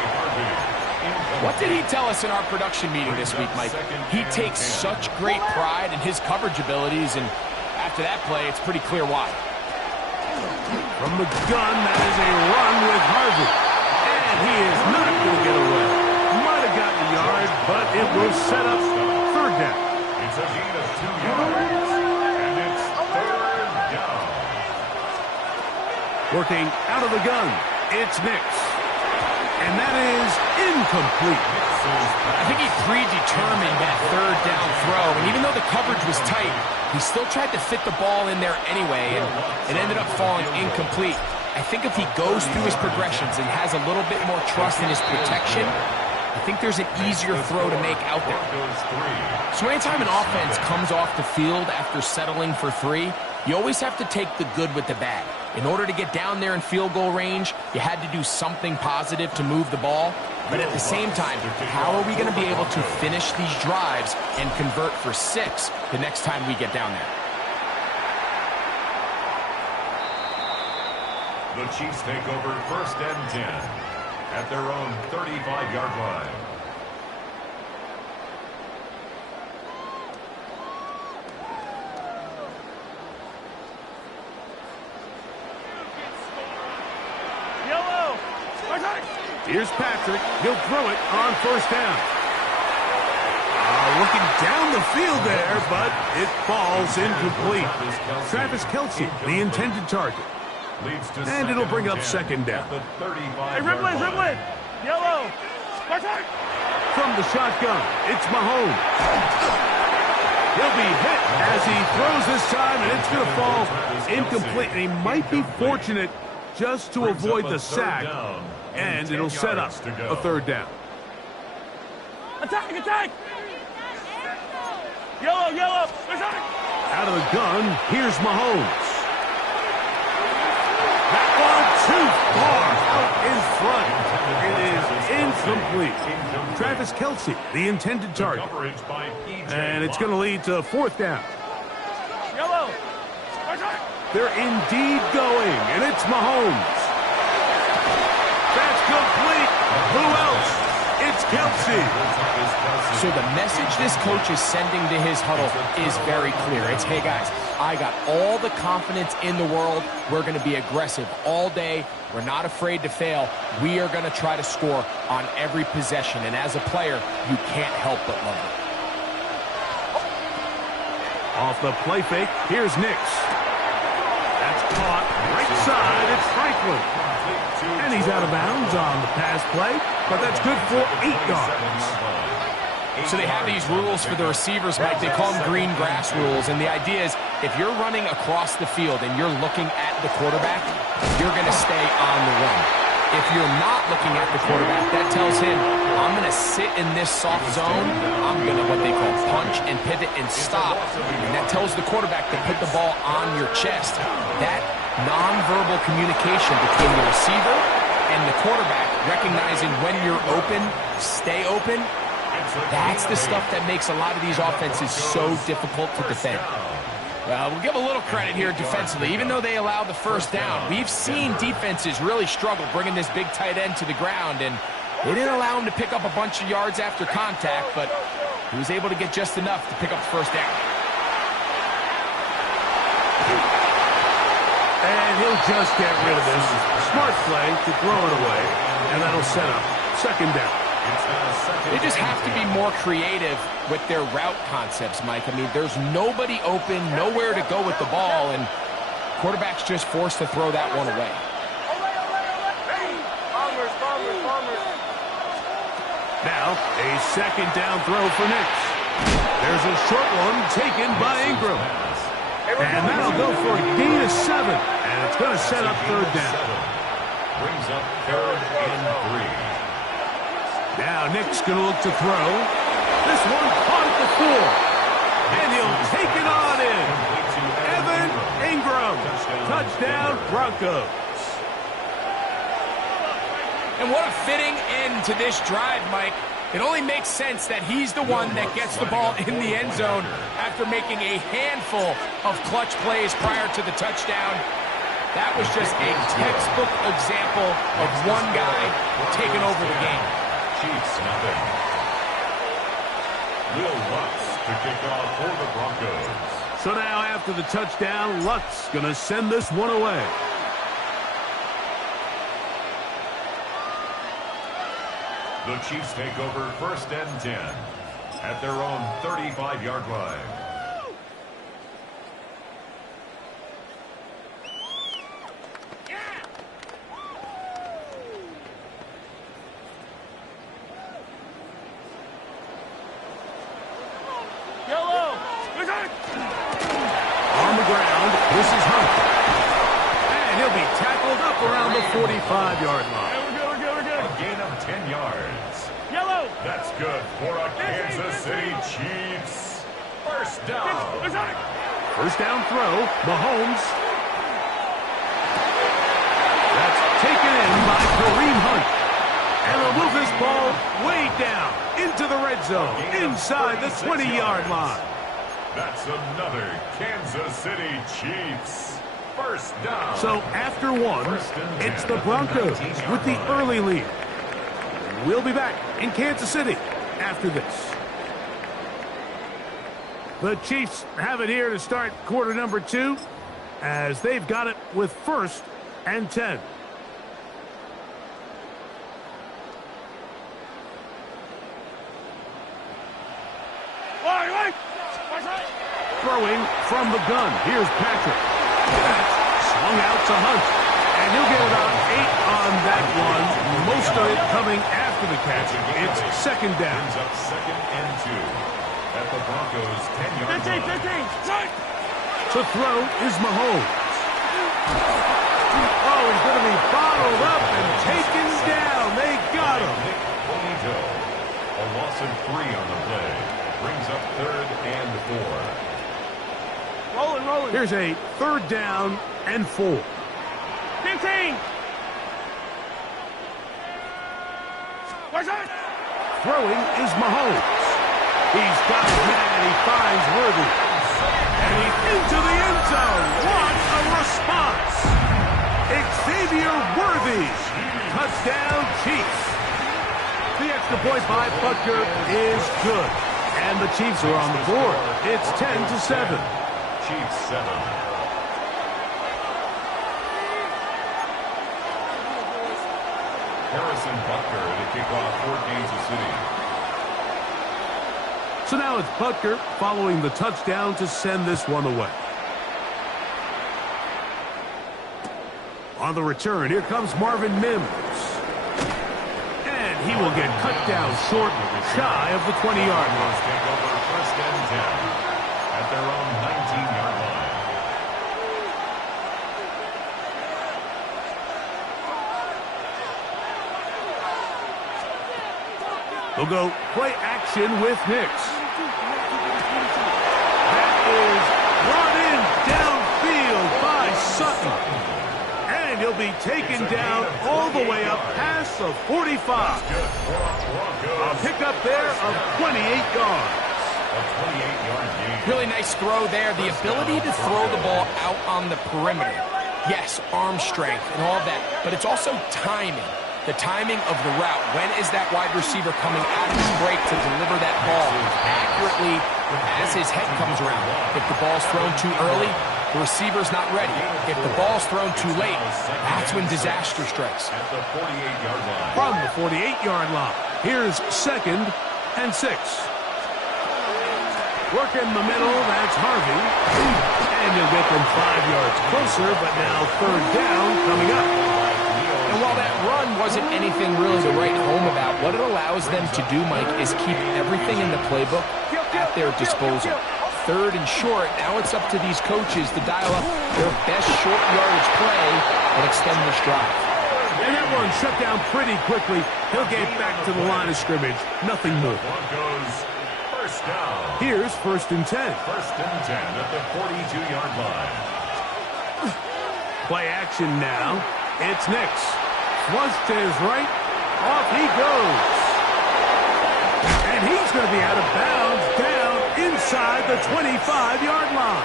What did he tell us in our production meeting this week, Mike? He takes such great pride in his coverage abilities, and after that play, it's pretty clear why. From the gun, that is a run with Harvey. And he is not going to get away. Might have gotten a yard, but it will set up third down. It's a gain of 2 yards. And it's third down. Working out of the gun, it's Nix. And that is incomplete. I think he predetermined that third down throw, and even though the coverage was tight, he still tried to fit the ball in there anyway, and it ended up falling incomplete. I think if he goes through his progressions and has a little bit more trust in his protection, I think there's an easier throw to make out there. So anytime an offense comes off the field after settling for 3, you always have to take the good with the bad. In order to get down there in field goal range, you had to do something positive to move the ball. But at the same time, how are we going to be able to finish these drives and convert for 6 the next time we get down there? The Chiefs take over first and 10 at their own 35-yard line. Here's Patrick. He'll throw it on first down. Looking down the field there, but it falls incomplete. Travis Kelce, the intended target. And it'll bring up second down. Hey, Ripley. Yellow. From the shotgun, it's Mahomes. He'll be hit as he throws this time, and it's going to fall incomplete. And he might be fortunate just to avoid the sack. And it'll set up a third down. Attack! Yellow! Out of the gun, here's Mahomes. far out in front. It is incomplete. Travis Kelce, the intended target. And it's going to lead to 4th down. Yellow. They're indeed going, and it's Mahomes. That's complete. Who else? It's Kelce. So the message this coach is sending to his huddle is very clear. It's, hey guys, I got all the confidence in the world. We're going to be aggressive all day. We're not afraid to fail. We are going to try to score on every possession. And as a player, you can't help but love it. Off the play fake, here's Nix. That's caught. Right side, it's Franklin. And he's out of bounds on the pass play, but that's good for 8 yards. So they have these rules for the receivers, Mike. They call them green grass rules. And the idea is if you're running across the field and you're looking at the quarterback, you're going to stay on the run. If you're not looking at the quarterback, that tells him, I'm going to sit in this soft zone. I'm going to what they call punch and pivot and stop. And that tells the quarterback to put the ball on your chest. That nonverbal communication between the receiver and the quarterback, recognizing when you're open, stay open, that's the stuff that makes a lot of these offenses so difficult to defend. Well, we'll give a little credit here defensively. Even though they allowed the 1st down, we've seen defenses really struggle bringing this big tight end to the ground, and they didn't allow him to pick up a bunch of yards after contact, but he was able to get just enough to pick up the 1st down. And he'll just get rid of this. Smart play to throw it away, and that'll set up 2nd down. They just have to be more creative with their route concepts, Mike. I mean, there's nobody open, nowhere to go with the ball, and quarterback's just forced to throw that one away. Now, a 2nd down throw for Nix. There's a short one taken by Ingram. And that'll go for a gain of 7, and it's going to set up 3rd down. Brings up 3rd and 3. Now Nick's going to look to throw. This one caught at the 4. And he'll take it on in. Evan Ingram. Touchdown, Broncos. And what a fitting end to this drive, Mike. It only makes sense that he's the one that gets the ball in the end zone after making a handful of clutch plays prior to the touchdown. That was just a textbook example of one guy taking over the game. Chiefs nothing. Will Lutz to kick off for the Broncos. So now after the touchdown, Lutz going to send this one away. The Chiefs take over 1st and 10 at their own 35-yard line. On the ground, this is Hunt. And he'll be tackled up around the 45-yard line. We're good. A gain of 10 yards. Yellow. That's good for a Kansas City Chiefs. 1st down. 1st down throw, Mahomes. That's taken in by Kareem Hunt. And they'll move this ball way down into the red zone, inside the 20-yard line. That's another Kansas City Chiefs. 1st down. So after 1, it's the Broncos with the early lead. We'll be back in Kansas City after this. The Chiefs have it here to start quarter number 2, as they've got it with 1st and 10. Throwing from the gun. Here's Patrick. That's swung out to Hunt. And he'll get about 8 on that one. Most of it coming after the catch. It's 2nd down. Brings up 2nd and 2 at the Broncos 10-yard line. 15. To throw is Mahomes. Oh, he's going to be bottled up and taken down. They got him. Nick Bonito. A loss of 3 on the play. Brings up 3rd and 4. Rolling. Here's a 3rd down and 4. 15. Throwing is Mahomes. He's got his man. He finds Worthy. And he's into the end zone. What a response. Xavier Worthy. Touchdown, Chiefs. The extra point by Butker is good. And the Chiefs are on the board. It's 10-7. Chiefs 7. Harrison Butker to kick off for Kansas City. So now it's Butker following the touchdown to send this one away. On the return, here comes Marvin Mims. And he will get cut down short, shy of the 20-yard line. Take over first and 10 at their own 19-yard line. They'll go play action with Nix. That is brought in downfield by Sutton. And he'll be taken down all the way up past the 45. A pickup there of 28 yards. A 28-yard gain. Really nice throw there. The ability to throw the ball out on the perimeter. Yes, arm strength and all that, but it's also timing. The timing of the route. When is that wide receiver coming out of his break to deliver that ball accurately as his head comes around? If the ball's thrown too early, the receiver's not ready. If the ball's thrown too late, that's when disaster strikes. At the 48-yard line. From the 48-yard line, here's 2nd and 6. Work in the middle, that's Harvey. And you'll get them 5 yards closer, but now 3rd down coming up. And while that run wasn't anything really to write home about, what it allows them to do, Mike, is keep everything in the playbook at their disposal. 3rd and short, now it's up to these coaches to dial up their best short yardage play and extend this drive. And that one shut down pretty quickly. He'll get back to the line of scrimmage. Nothing more. Broncos first down. Here's 1st and 10. 1st and 10 at the 42-yard line. Play action now. It's Nix. Flush to his right. Off he goes. And he's going to be out of bounds down inside the 25-yard line.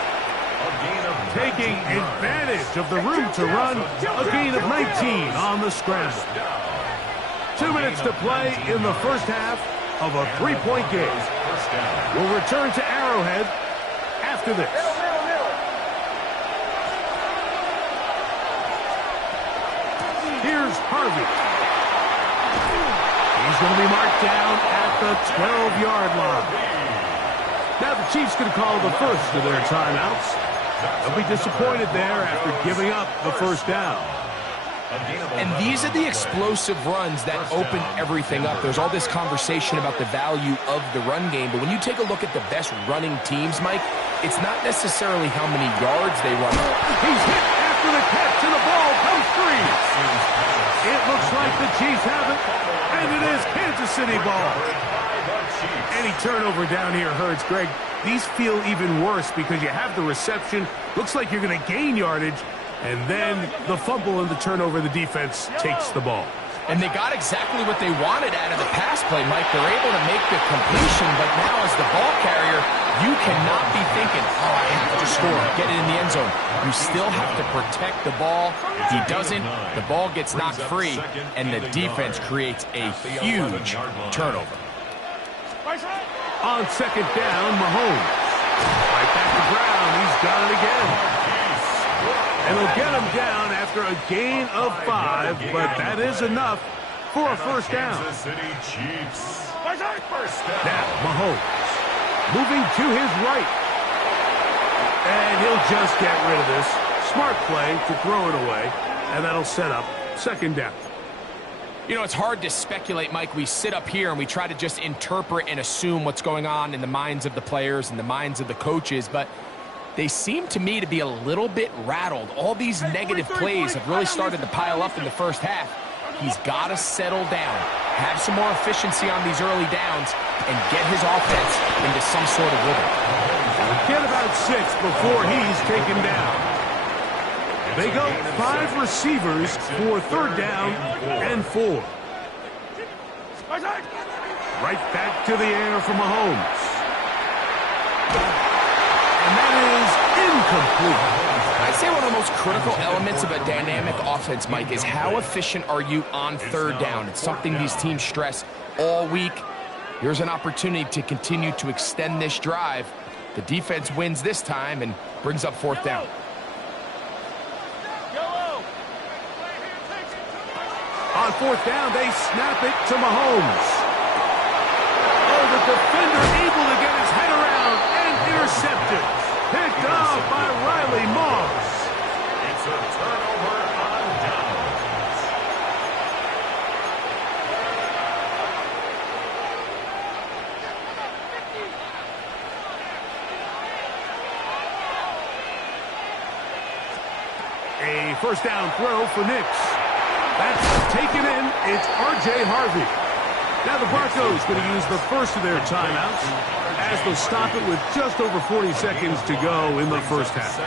Taking advantage of the room to run. A gain of 19 on the scramble. 2 minutes to play in the first half of a 3-point game. We'll return to Arrowhead after this. Here's Harvey. He's going to be marked down at the 12-yard line. Now the Chiefs going to call the first of their timeouts. They'll be disappointed there after giving up the first down. And these are the explosive runs that open everything up. There's all this conversation about the value of the run game, but when you take a look at the best running teams, Mike, it's not necessarily how many yards they run. He's hit after the catch, and the ball comes free. It looks like the Chiefs have it, and it is Kansas City ball. Any turnover down here hurts, Greg. These feel even worse because you have the reception. Looks like you're going to gain yardage, and then the fumble and the turnover, the defense takes the ball. And they got exactly what they wanted out of the pass play, Mike. They're able to make the completion, but now as the ball carrier, you cannot be thinking, oh, I have to score, get it in the end zone. You still have to protect the ball. He doesn't. The ball gets knocked free, and the defense creates a huge turnover. On 2nd down, Mahomes. Right back to Brown. He's got it again. And he'll get him down after a gain of 5, but that is enough for a first down. Kansas City Chiefs. Now, Mahomes moving to his right. And he'll just get rid of this. Smart play to throw it away, and that'll set up 2nd down. You know, it's hard to speculate, Mike. We sit up here and we try to just interpret and assume what's going on in the minds of the players and the minds of the coaches, but they seem to me to be a little bit rattled. All these negative plays have really started to pile up in the first half. He's got to settle down, have some more efficiency on these early downs, and get his offense into some sort of rhythm. Get about 6 before he's taken down. They go 5 receivers for 3rd down and 4. Right back to the air for Mahomes. And that is incomplete. I'd say one of the most critical elements of a dynamic offense, Mike, is how efficient are you on third down. It's something these teams stress all week. Here's an opportunity to continue to extend this drive. The defense wins this time and brings up fourth down. On fourth down, they snap it to Mahomes. Oh, the defender able to get his head around and intercepted. Picked off by Riley Moss. It's a turnover on downs. A first down throw for Nix. That's taken in. It's R.J. Harvey. Now the Broncos going to use the first of their timeouts as they'll stop it with just over 40 seconds to go in the first half.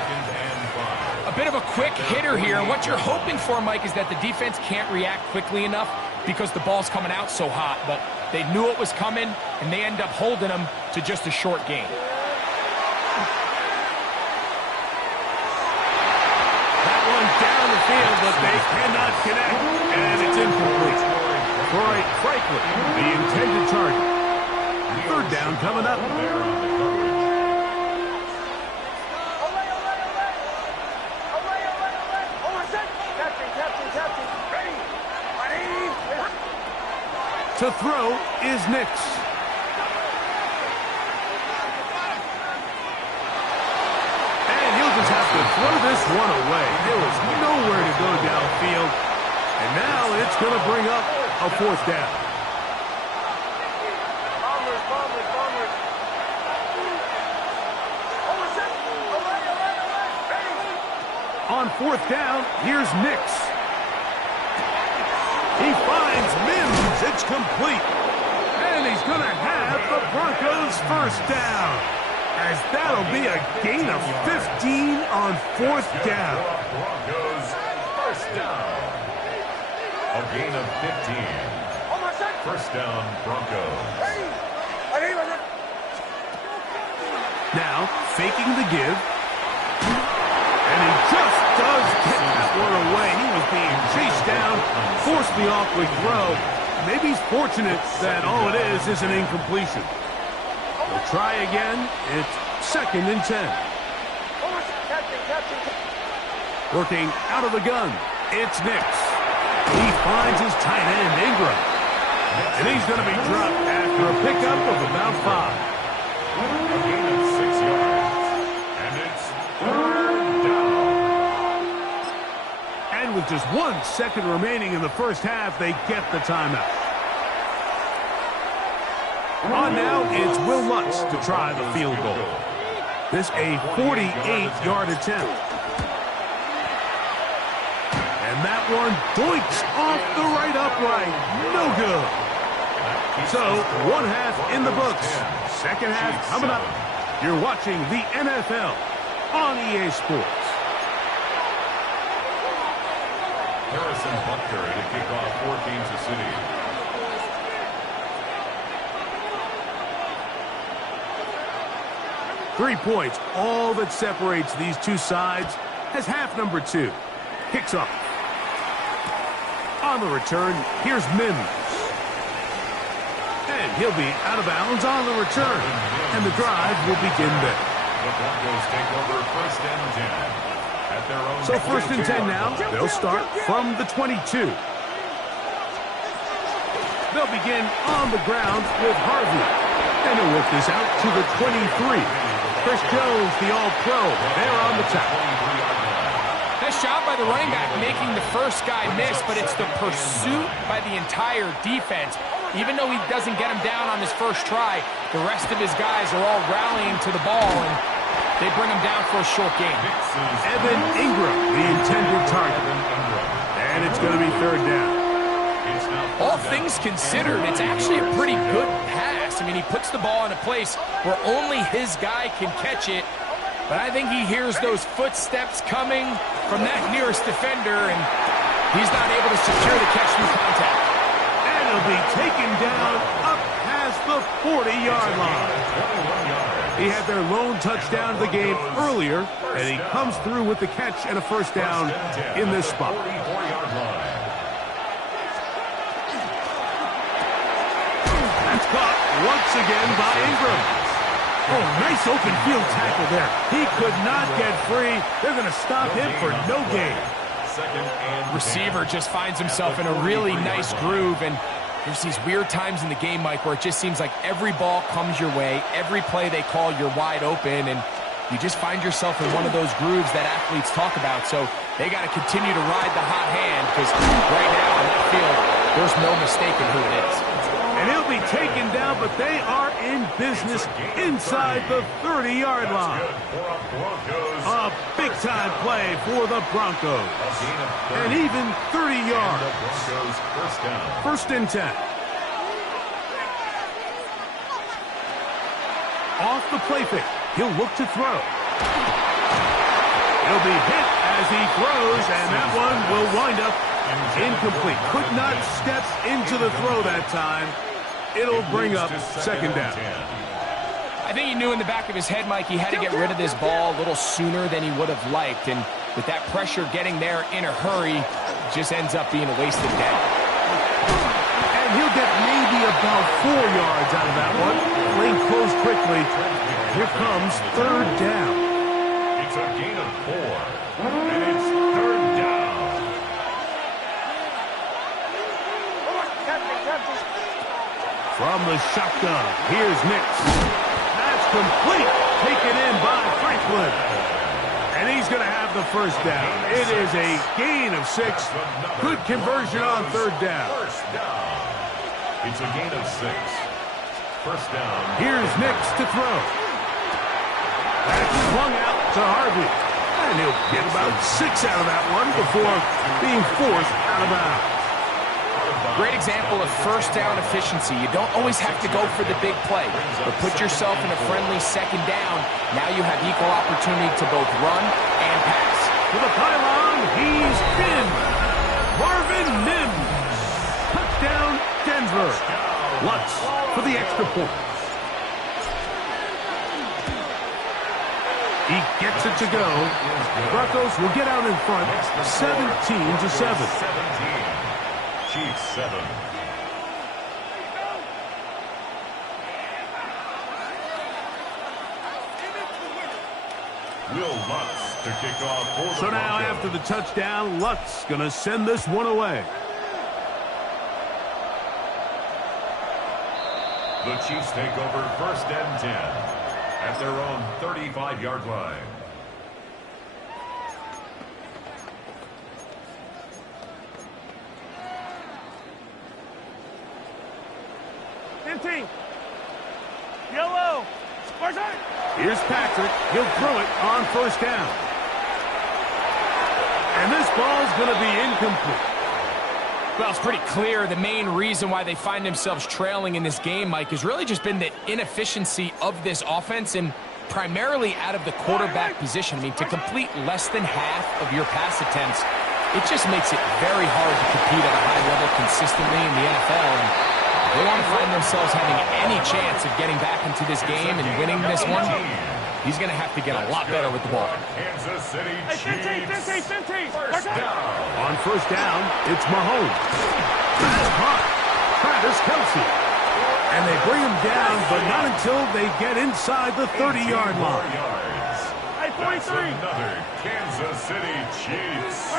A bit of a quick hitter here. What you're hoping for, Mike, is that the defense can't react quickly enough because the ball's coming out so hot. But they knew it was coming, and they end up holding them to just a short gain. That one down the field, but they cannot connect, and it's incomplete. Troy Franklin, the intended target. Third down coming up. To throw is Nix. And he'll just have to throw this one away. There was nowhere to go downfield. And now it's going to bring up a fourth down. On fourth down, here's Nix. He finds Mims. It's complete. And he's going to have the Broncos first down. As that'll be a gain of 15 on fourth down. Broncos first down. A gain of 15. First down, Broncos. Now, faking the give. And he just does get that one away. He was being chased down, forced the awkward throw. Maybe he's fortunate that all it is an incompletion. We'll try again. It's 2nd and 10. Working out of the gun. It's Nix. He finds his tight end, Ingram. And he's going to be dropped after a pickup of about 5. A gain of 6 yards. And it's third down. And with just 1 second remaining in the first half, they get the timeout. On now, it's Will Lutz to try the field goal. This a 48-yard attempt. And that one doinks off the right upright. No good. So, one half in the books. Second half coming up. You're watching the NFL on EA Sports. Harrison Butker to kick off for Kansas City. Three points, all that separates these two sides, as half number 2 kicks off. On the return, here's Mims. And he'll be out of bounds on the return. And the drive will begin there. The Broncos take over first and 10 at their own. So first and 10 now. They'll start from the 22. They'll begin on the ground with Harvey. And he'll work this out to the 23. Chris Jones, the All-Pro, there on the tackle. Nice job by the running back making the first guy miss, but it's the pursuit by the entire defense. Even though he doesn't get him down on his first try, the rest of his guys are all rallying to the ball, and they bring him down for a short gain. Evan Ingram, the intended target. And it's going to be third down. All things considered, it's actually a pretty good pass. I mean, he puts the ball in a place where only his guy can catch it. But I think he hears those footsteps coming from that nearest defender, and he's not able to secure the catch through contact. And he'll be taken down up past the 40-yard line. He had their lone touchdown of the game earlier, and he comes through with the catch and a first down in this spot. That's caught once again by Ingram. Oh, nice open field tackle there. He could not get free. They're going to stop him for no gain. Receiver just finds himself in a really nice groove, and there's these weird times in the game, Mike, where it just seems like every ball comes your way, every play they call, you're wide open, and you just find yourself in one of those grooves that athletes talk about. So they got to continue to ride the hot hand, because right now on that field, there's no mistaking who it is. And he'll be taken down, but they are in business inside the 30-yard line. A big-time play for the Broncos. And even 30 yards. First and 10. Off the play fake. He'll look to throw. He'll be hit as he throws, and that one will wind up incomplete. Could not step into the throw that time. It'll bring up second down. I think he knew in the back of his head, Mike, he had to get rid of this ball a little sooner than he would have liked. And with that pressure getting there in a hurry, it just ends up being a wasted down. And he'll get maybe about 4 yards out of that one. Lane closed quickly. Here comes third down. It's a gain of 4. And it's third down. From the shotgun, here's Nix. That's complete. Taken in by Franklin. And he's going to have the first down. It is a gain of 6. Good conversion on third down. First down. It's a gain of 6. First down. Here's Nix to throw. That's swung out to Harvey. And he'll get about 6 out of that one before being forced out of bounds. Great example of first down efficiency. You don't always have to go for the big play, but put yourself in a friendly second down. Now you have equal opportunity to both run and pass. To the pylon, he's pinned. Marvin Mims. Touchdown, Denver. Lutz for the extra point. He gets it to go. Broncos will get out in front, 17-7. Chiefs 7. Will Lutz to kick off for the So now Broncos. after the touchdown, Lutz going to send this one away. The Chiefs take over first and 10 at their own 35-yard line. Yellow. Here's Patrick. He'll throw it on first down. And this ball's going to be incomplete. Well, it's pretty clear the main reason why they find themselves trailing in this game, Mike, has really just been the inefficiency of this offense and primarily out of the quarterback position. I mean, to complete less than half of your pass attempts, it just makes it very hard to compete at a high level consistently in the NFL. And if they want to find themselves having any chance of getting back into this game and winning this one, he's going to have to get a lot better with the ball. Kansas City Chiefs. 15. First down. On first down, it's Mahomes. That's caught. Travis Kelce. And they bring him down, but not until they get inside the 30-yard line. That's another Kansas City Chiefs.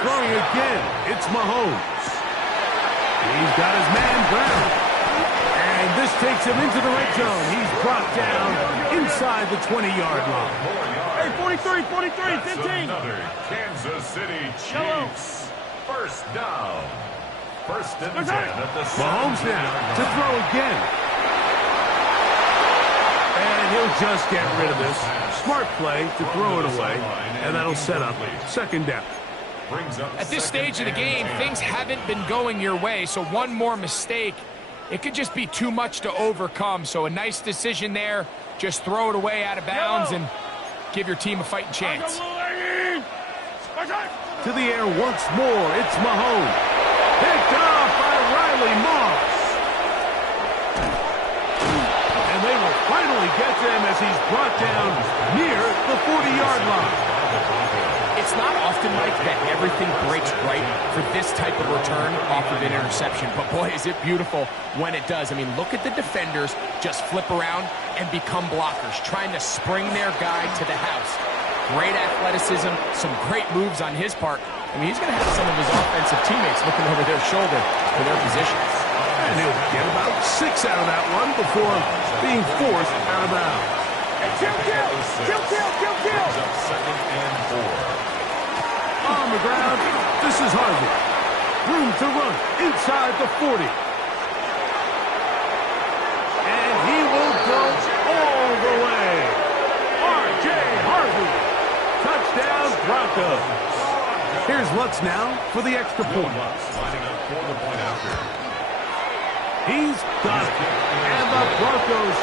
Throwing again, it's Mahomes. He's got his man Brown. And this takes him into the red zone. He's brought down inside the 20-yard line. Hey, 43, 15. Another Kansas City Chiefs. First down. First and 10 at the Mahomes now to throw again. And he'll just get rid of this. Smart play to throw it away. And that'll set up second down. At this stage of the game, things haven't been going your way, so one more mistake, it could just be too much to overcome. So a nice decision there. Just throw it away out of bounds and give your team a fighting chance. To the air once more, it's Mahomes. Picked off by Riley Moss. will finally get him as he's brought down near the 40-yard line. It's not often, Mike, that everything breaks right for this type of return off of an interception. But, boy, is it beautiful when it does. I mean, look at the defenders just flip around and become blockers, trying to spring their guy to the house. Great athleticism, some great moves on his part. I mean, he's going to have some of his offensive teammates looking over their shoulder for their positions. And he'll get about 6 out of that one before being forced out of bounds. Kill! Second and 4. On the ground, this is Harvey. Room to run inside the 40. And he will go all the way. R.J. Harvey. Touchdown, Broncos. Here's Lutz now for the extra point. Lining up for the point after. He's got it. And the Broncos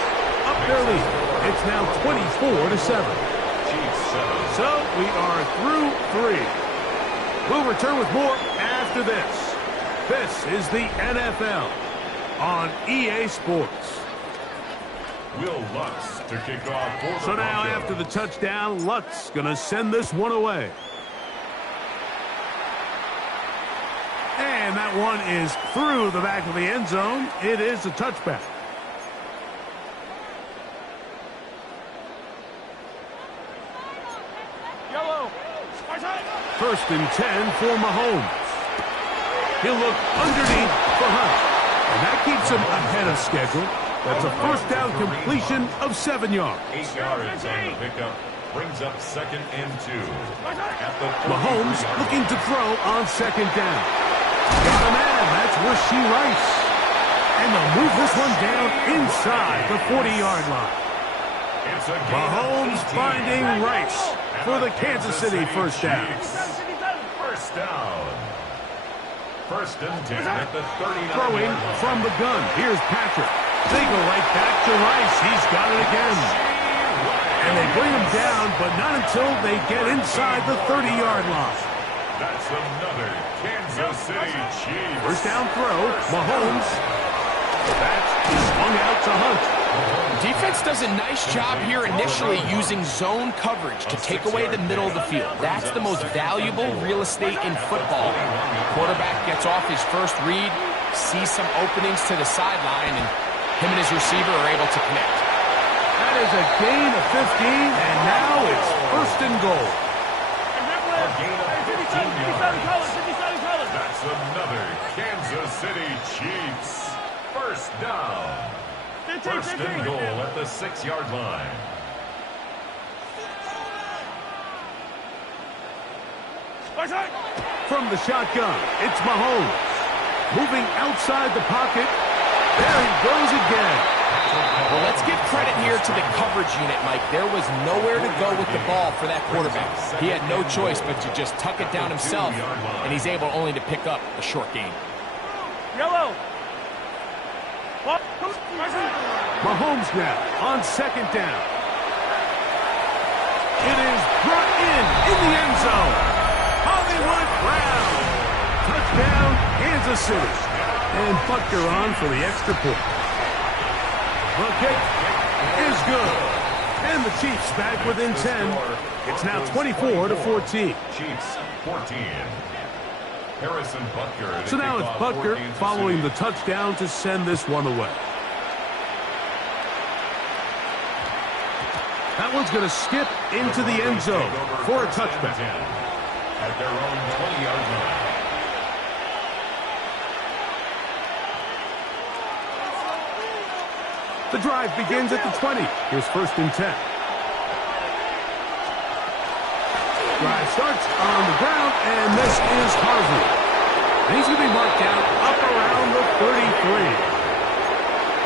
up their lead. It's now 24-7. So we are through 3. We'll return with more after this. This is the NFL on EA Sports. Will Lutz to kick off for the So now Broncos. after the touchdown, Lutz going to send this one away. And that one is through the back of the end zone. It is a touchback. Yellow. First and 10 for Mahomes. He'll look underneath for Hunt. And that keeps him ahead of schedule. That's a first down completion of 7 yards. 8 yards on the pickup. Brings up second and 2. At the Mahomes looking to throw on second down. Got a man. That's Rasheed Rice. And they'll move this one down inside the 40-yard line. Mahomes finding Rice for the Kansas City first down. First down. First and 10 at the 39. Throwing from the gun. Here's Patrick. They go right back to Rice. He's got it again. And they bring him down, but not until they get inside the 30-yard line. That's another Kansas City Chiefs. First down throw. Mahomes. That's swung out to Hunt. Defense does a nice job here initially using zone coverage to take away the middle of the field. That's the most valuable real estate in football. Quarterback gets off his first read, sees some openings to the sideline, and him and his receiver are able to connect. That is a gain of 15, and now it's first and goal. That's another Kansas City Chiefs. First down. First and goal at the 6-yard line. From the shotgun, it's Mahomes. Moving outside the pocket. There he goes again. Well, let's give credit here to the coverage unit, Mike. There was nowhere to go with the ball for that quarterback. He had no choice but to just tuck it down himself, and he's able only to pick up a short gain. Yellow. Mahomes now on second down. It is brought in the end zone. Hollywood Brown. Touchdown, Kansas City. And Butker on for the extra point. The kick is good. And the Chiefs back within 10. It's now 24-14. Chiefs 14. Harrison Butker. So now it's Butker following the touchdown to send this one away. That one's going to skip into the end zone for a touchback. At their own 20-yard line. The drive begins at the 20. Here's first and 10. Drive starts on the ground, and this is Harvey. And he's going to be marked down up around the 33.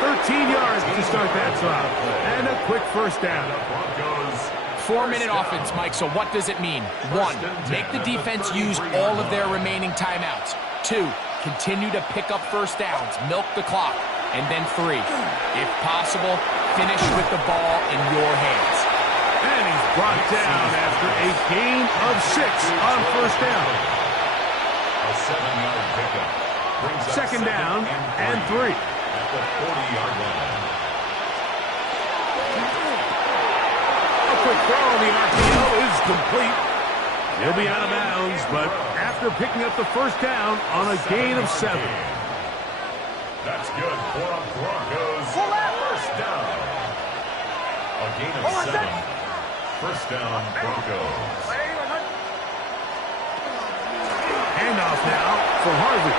13 yards to start that drive. And a quick first down. 4-minute offense, Mike, so what does it mean? 1, make the defense use all of their remaining timeouts. 2, continue to pick up first downs, milk the clock. And then 3, if possible, finish with the ball in your hands. And he's brought down after a gain of 6 on first down. A 7-yard pickup. Brings up Second down and 3. At the 40-yard line. quick throw. The RPO is complete. He'll be out of bounds, but after picking up the first down on a gain of 7. That's good for a Broncos first down. A gain of 7. First down, Broncos. Handoff now for Harvey.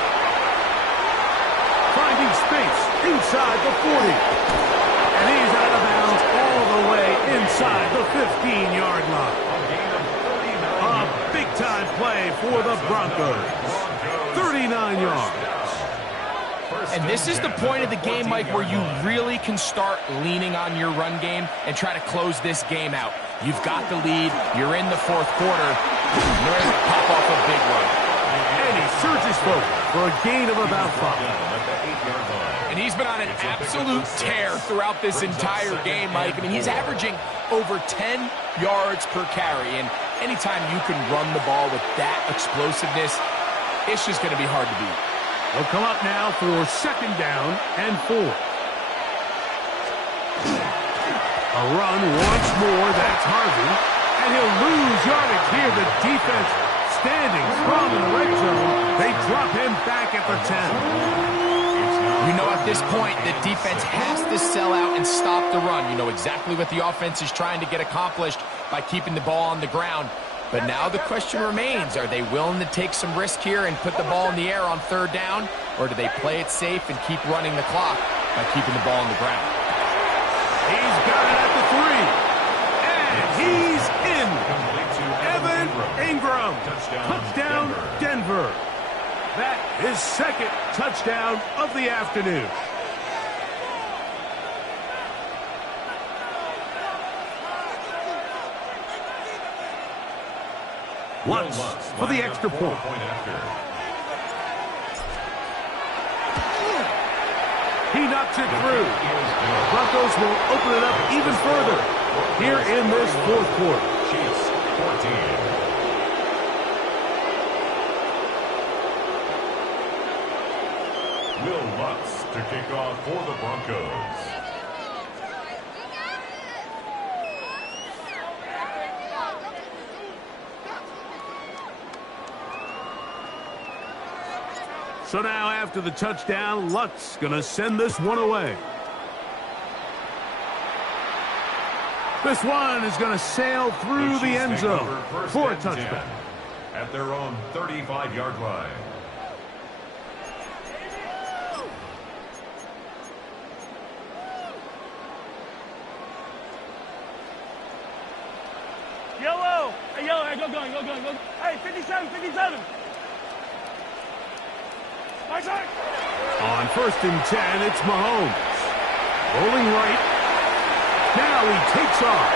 Finding space inside the 40. And he's out of bounds all the way inside the 15-yard line. A big-time play for the Broncos. 39 yards. And this is the point of the game, Mike, where you really can start leaning on your run game and try to close this game out. You've got the lead. You're in the fourth quarter. You're ready to pop off a big run. And he surges forward for a gain of about 5. And he's been on an absolute tear throughout this entire game, Mike. I mean, he's averaging over 10 yards per carry. And anytime you can run the ball with that explosiveness, it's just going to be hard to beat. They'll come up now for second down and 4. A run once more, that's Harvey. And he'll lose yardage here. The defense standing strong in the red zone. They drop him back at the 10. You know at this point, the defense has to sell out and stop the run. You know exactly what the offense is trying to get accomplished by keeping the ball on the ground. But now the question remains, are they willing to take some risk here and put the ball in the air on third down? Or do they play it safe and keep running the clock by keeping the ball on the ground? He's got it at the 3. And he's in. Evan Ingram. Touchdown, Denver. That is second touchdown of the afternoon. Lutz for the extra point. He knocks it through. Broncos will open it up even further here in this fourth quarter. Chiefs 14. Will Lutz to kick off for the Broncos. So now after the touchdown, Lutz going to send this one away. This one is going to sail through the end zone for a touchdown. At their own 35-yard line. Yellow! Hey, yellow, hey, go. Hey, 57, 57! My side! On first and 10, it's Mahomes. Rolling right. Now he takes off.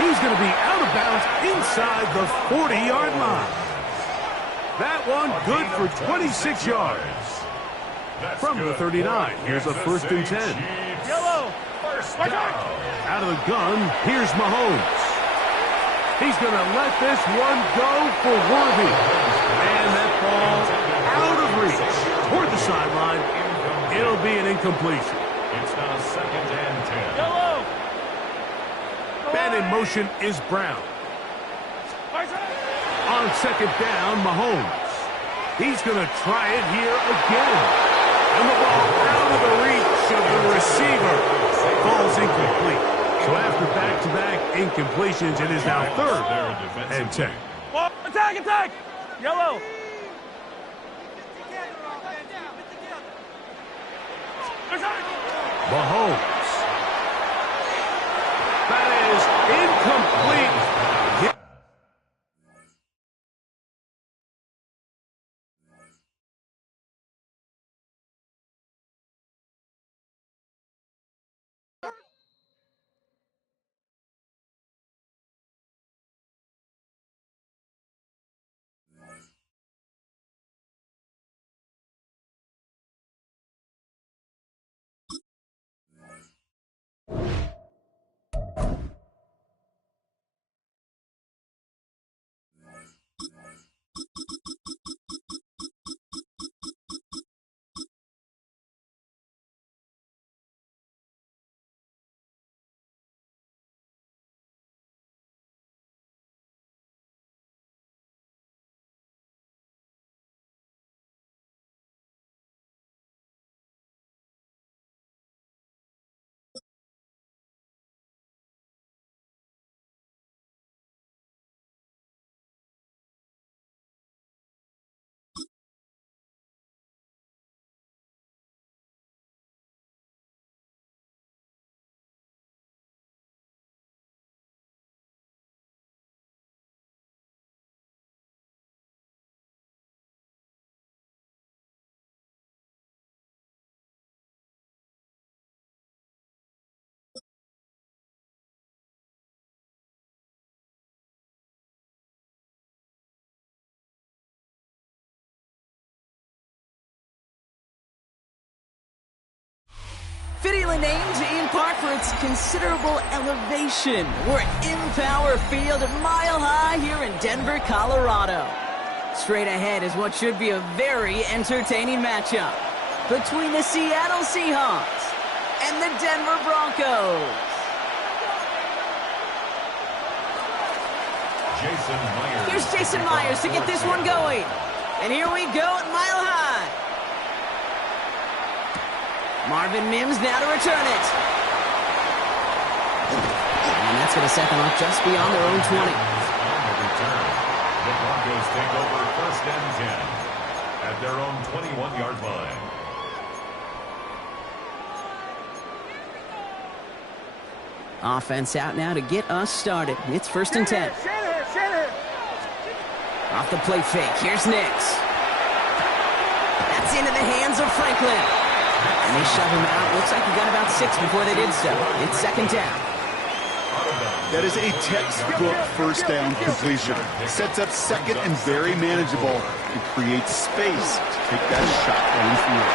He's going to be out of bounds inside the 40-yard line. That one good for 26 yards. From the 39, here's a first and 10. Yellow! First down. Out of the gun, here's Mahomes. He's going to let this one go for Worthy. And that ball out of reach toward the sideline. It'll be an incompletion. It's now second and 10. Yellow! Man in motion is Brown. My side! On second down, Mahomes. He's going to try it here again. And the ball out of the reach of the receiver falls incomplete. So after back-to-back incompletions, it is now third and 10. Attack! Yellow! Mahomes. That is incomplete. fittingly named in part for its considerable elevation. We're in Power Field at Mile High here in Denver, Colorado. Straight ahead is what should be a very entertaining matchup between the Seattle Seahawks and the Denver Broncos. Here's Jason Myers to get this one going. And here we go at Mile High. Marvin Mims now to return it. And that's going to set them up just beyond their own 20. The Broncos take over 1st and 10 at their own 21-yard line. Offense out now to get us started. It's 1st and 10. Off the play fake. Here's Nix. That's into the hands of Franklin. And they shove him out. Looks like he got about 6 before they did so. It's 2nd down. That is a textbook 1st down completion. Sets up 2nd and very manageable and creates space to take that shot downfield.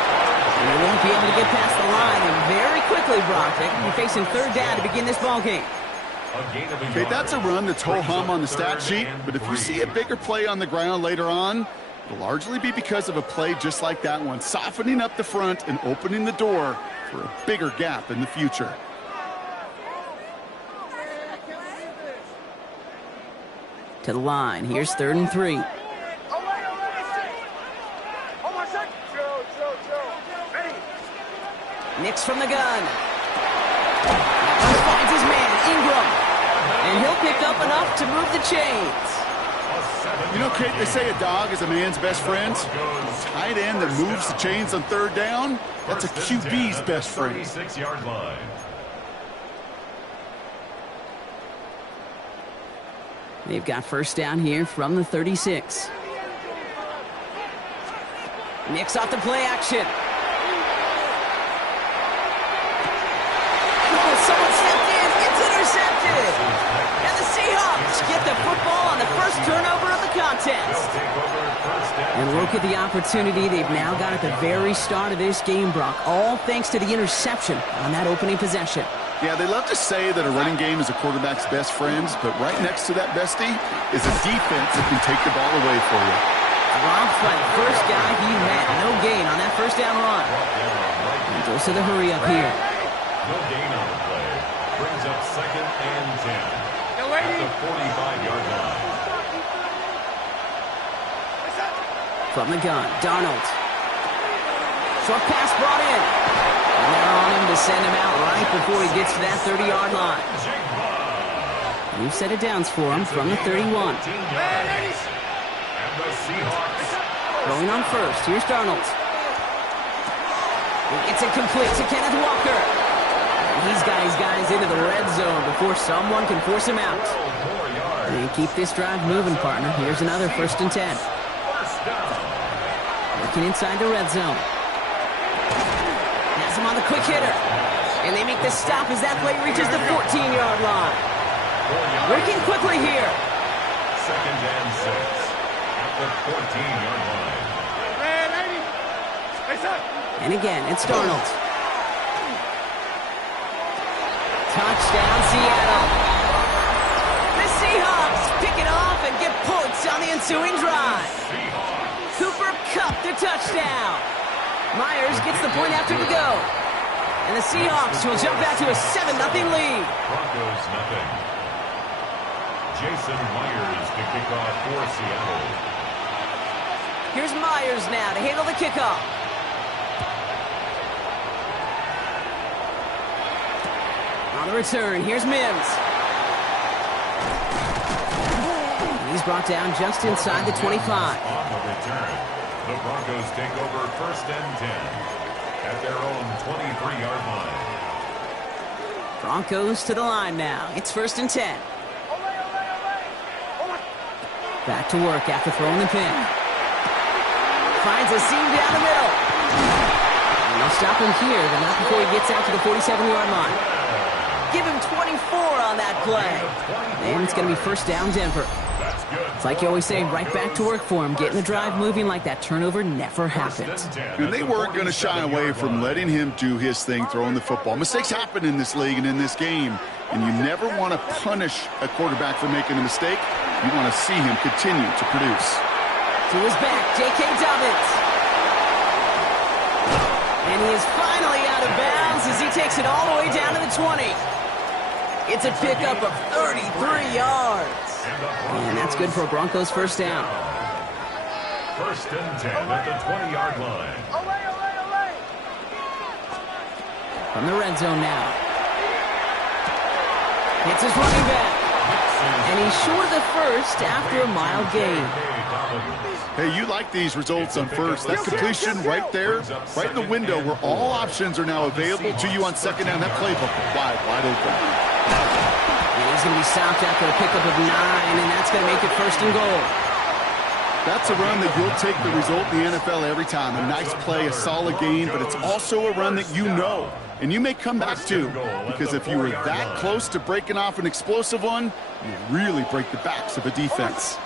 They won't be able to get past the line, and very quickly, Brock, they will be facing 3rd down to begin this ballgame. Okay, that's a run that's ho-hum on the stat sheet, but if you see a bigger play on the ground later on, it'll largely be because of a play just like that one, softening up the front and opening the door for a bigger gap in the future. To the line. Here's 3rd and 3. Nix from the gun. Finds his man, Ingram. And he'll pick up enough to move the chains. You know, Kate, they say a dog is a man's best friend. A tight end that moves the chains on 3rd down, that's a QB's best friend. 36-yard line. They've got 1st down here from the 36. Nix off the play action. Oh, someone stepped in. It's intercepted. And the Seahawks get the football on the first turnover of the contest. And look at the opportunity they've now got at the very start of this game, Brock. All thanks to the interception on that opening possession. Yeah, they love to say that a running game is a quarterback's best friend, but right next to that bestie is a defense that can take the ball away for you. Dropped by the first guy he had. No gain on that 1st down run. And goes to the hurry up here. No gain on the play. Brings up 2nd and 10 at the 45-yard line. From the gun, Darnold. Short pass brought in. And they're on him to send him out right before he gets to that 30-yard line. New set of downs for him from the 31. Going on 1st. Here's Darnold. It's incomplete to Kenneth Walker. He's got his guys into the red zone before someone can force him out. And keep this drive moving, partner. Here's another 1st and 10. Working inside the red zone. Has him on the quick hitter. And they make the stop as that play reaches the 14-yard line. Working quickly here. 2nd and 6 at the 14-yard line. And again, it's Darnold. Touchdown, Seattle. The Seahawks pick it off and get points on the ensuing drive. Cooper Kupp the touchdown. Myers gets the point after the go. And the Seahawks will jump back to a 7-0 lead. Broncos nothing. Jason Myers to kick off for Seattle. Here's Myers now to handle the kickoff. On the return, here's Mims. He's brought down just inside the 25. On the return, the Broncos take over 1st and 10 at their own 23-yard line. Broncos to the line now. It's 1st and 10. Back to work after throwing the pin. Finds a seam down the middle. And they'll stop him here, but not before he gets out to the 47-yard line. Give him 24 on that play. And it's going to be 1st down Denver. That's It's like you always say, right back to work for him. Getting the drive moving like that turnover never happened. And they weren't going to shy away from letting him do his thing, throwing the football. Mistakes happen in this league and in this game, and you never want to punish a quarterback for making a mistake. You want to see him continue to produce. To his back, J.K. Dobbins. And he is finally out of bounds as he takes it all the way down to the 20. It's a pickup of 33 yards. And that's good for a Broncos first down. First and 10 at the 20-yard line. From the red zone now. It's his running back. And he's short of the first after a mile gain. Hey, you like these results on first. That completion right there, right in the window where all options are now available to you on second down. That playbook wide open. He's going to be stopped after a pickup of 9, and that's going to make it first and goal. That's a run that you'll take the result in the NFL every time. A nice play, a solid gain, but it's also a run that you know. And you may come back to, because if you were that close to breaking off an explosive one, you really break the backs of a defense.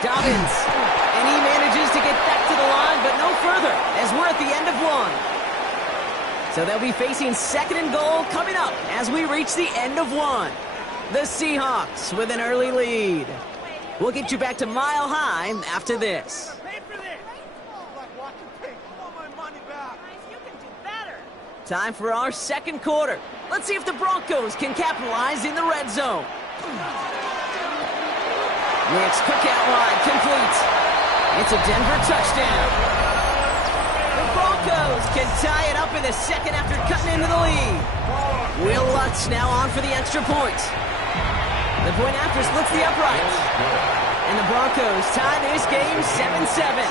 Dobbins, and he manages to get back to the line, but no further, as we're at the end of one. So they'll be facing second and goal coming up as we reach the end of one. The Seahawks with an early lead. We'll get you back to Mile High after this. Time for our second quarter. Let's see if the Broncos can capitalize in the red zone. Next, cookout wide, complete. It's a Denver touchdown. The Broncos can tie it up in the second after cutting into the lead. Will Lutz now on for the extra point. The point after splits the uprights. And the Broncos tie this game 7-7.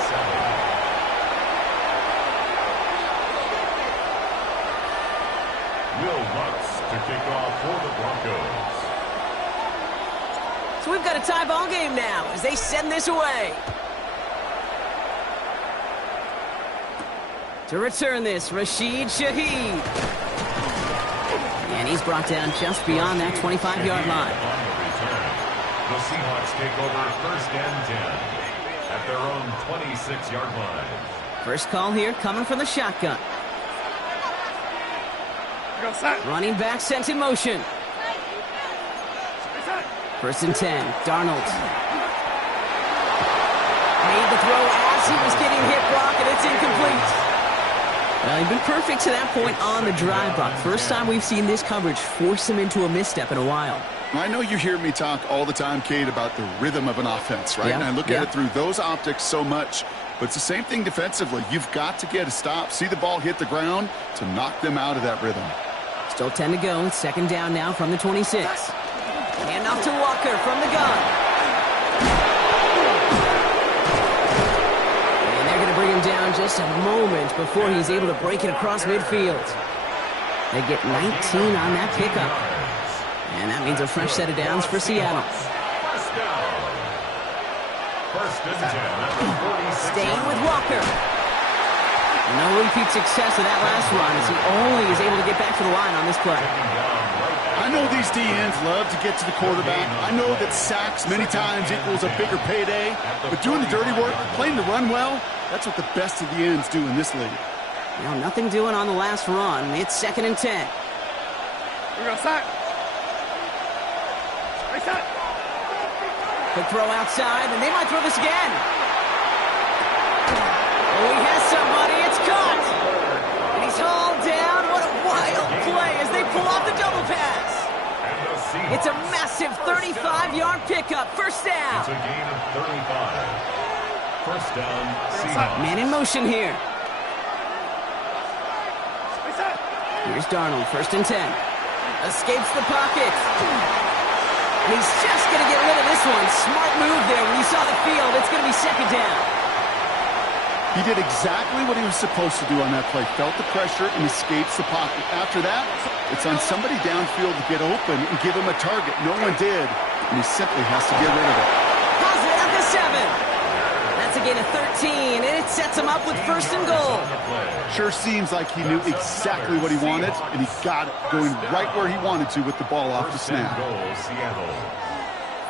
Will Lutz to kick off for the Broncos. So we've got a tie ball game now as they send this away. To return this, Rashid Shaheed. And he's brought down just beyond that 25-yard line. On the return, the Seahawks take over first and 10 at their own 26-yard line. First call here coming from the shotgun. Running back sent in motion. First and 10, Darnold. Made the throw as he was getting hit, Brock, and it's incomplete. He's been perfect to that point on the drive, Brock. First time we've seen this coverage force him into a misstep in a while. I know you hear me talk all the time, Kate, about the rhythm of an offense, right? And I look at it through those optics so much. But it's the same thing defensively. You've got to get a stop, see the ball hit the ground to knock them out of that rhythm. Still 10 to go. Second down now from the 26. Hand off to Walker from the gun. And they're going to bring him down just a moment before he's able to break it across midfield. They get 19 on that pickup. And that means a fresh set of downs for Seattle. First and 10 at the 46. Staying with Walker. No repeat success of that last run as he only is able to get back to the line on this play. I know these DNs love to get to the quarterback. I know that sacks many times equals a bigger payday. But doing the dirty work, playing the run well, that's what the best of the ends do in this league. Now, nothing doing on the last run. It's second and 10. We're going to sack. Reset. Quick throw outside, and they might throw this again. Oh, he has somebody. It's caught. And he's hauled down. What a wild play as they pull off the double pass. It's a massive 35-yard pickup. First down. It's a gain of 35. First down, Seahawks. Man in motion here. Here's Darnold, first and 10. Escapes the pocket. And he's just going to get rid of this one. Smart move there when he saw the field. It's going to be second down. He did exactly what he was supposed to do on that play. Felt the pressure and escapes the pocket. After that, it's on somebody downfield to get open and give him a target. No one did, and he simply has to get rid of it. Pulls it at the 7. That's a gain of 13, and it sets him up with first and goal. Sure seems like he knew exactly what he wanted, and he got it, going right where he wanted to with the ball off the snap.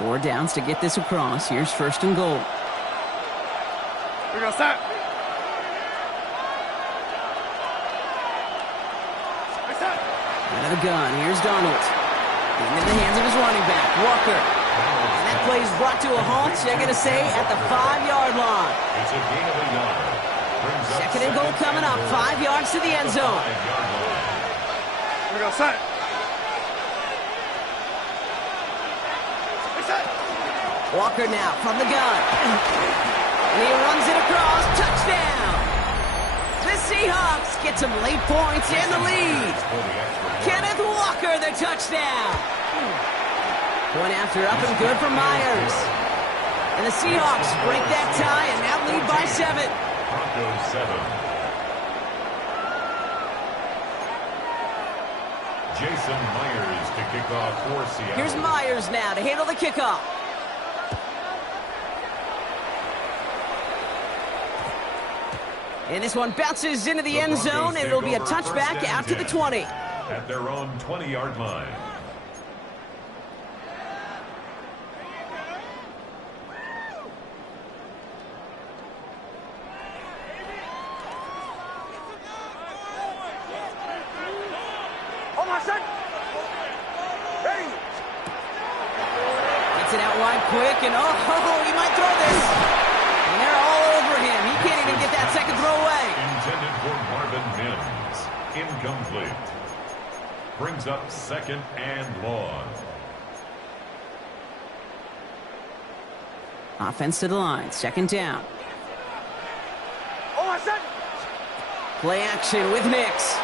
4 downs to get this across. Here's first and goal. We're going to start. Out of the gun. Here's Donald. Into the hands of his running back, Walker. And that play is brought to a halt, they're going to say, at the 5-yard line. It's a gain of a yard. Second and goal coming up, 5 yards to the end zone. We're going to start. Walker now from the gun. And he runs it across. Touchdown. The Seahawks get some late points and the lead. Kenneth Walker, the touchdown. Point after up and good for Myers. And the Seahawks break that tie and now lead by 7. Broncos 7. Jason Myers to kick off for Seattle. Here's Myers now to handle the kickoff. And this one bounces into the end zone, and it'll be a touchback out to the 20. At their own 20-yard line. Hold on, son. Ready. Gets it out wide quick, and oh, he might throw this. And they're all over him. He can't even get that second throw away. Intended for Marvin Mims. Incomplete. Brings up second and long. Offense to the line. Second down. Hold on, son. Play action with Nix.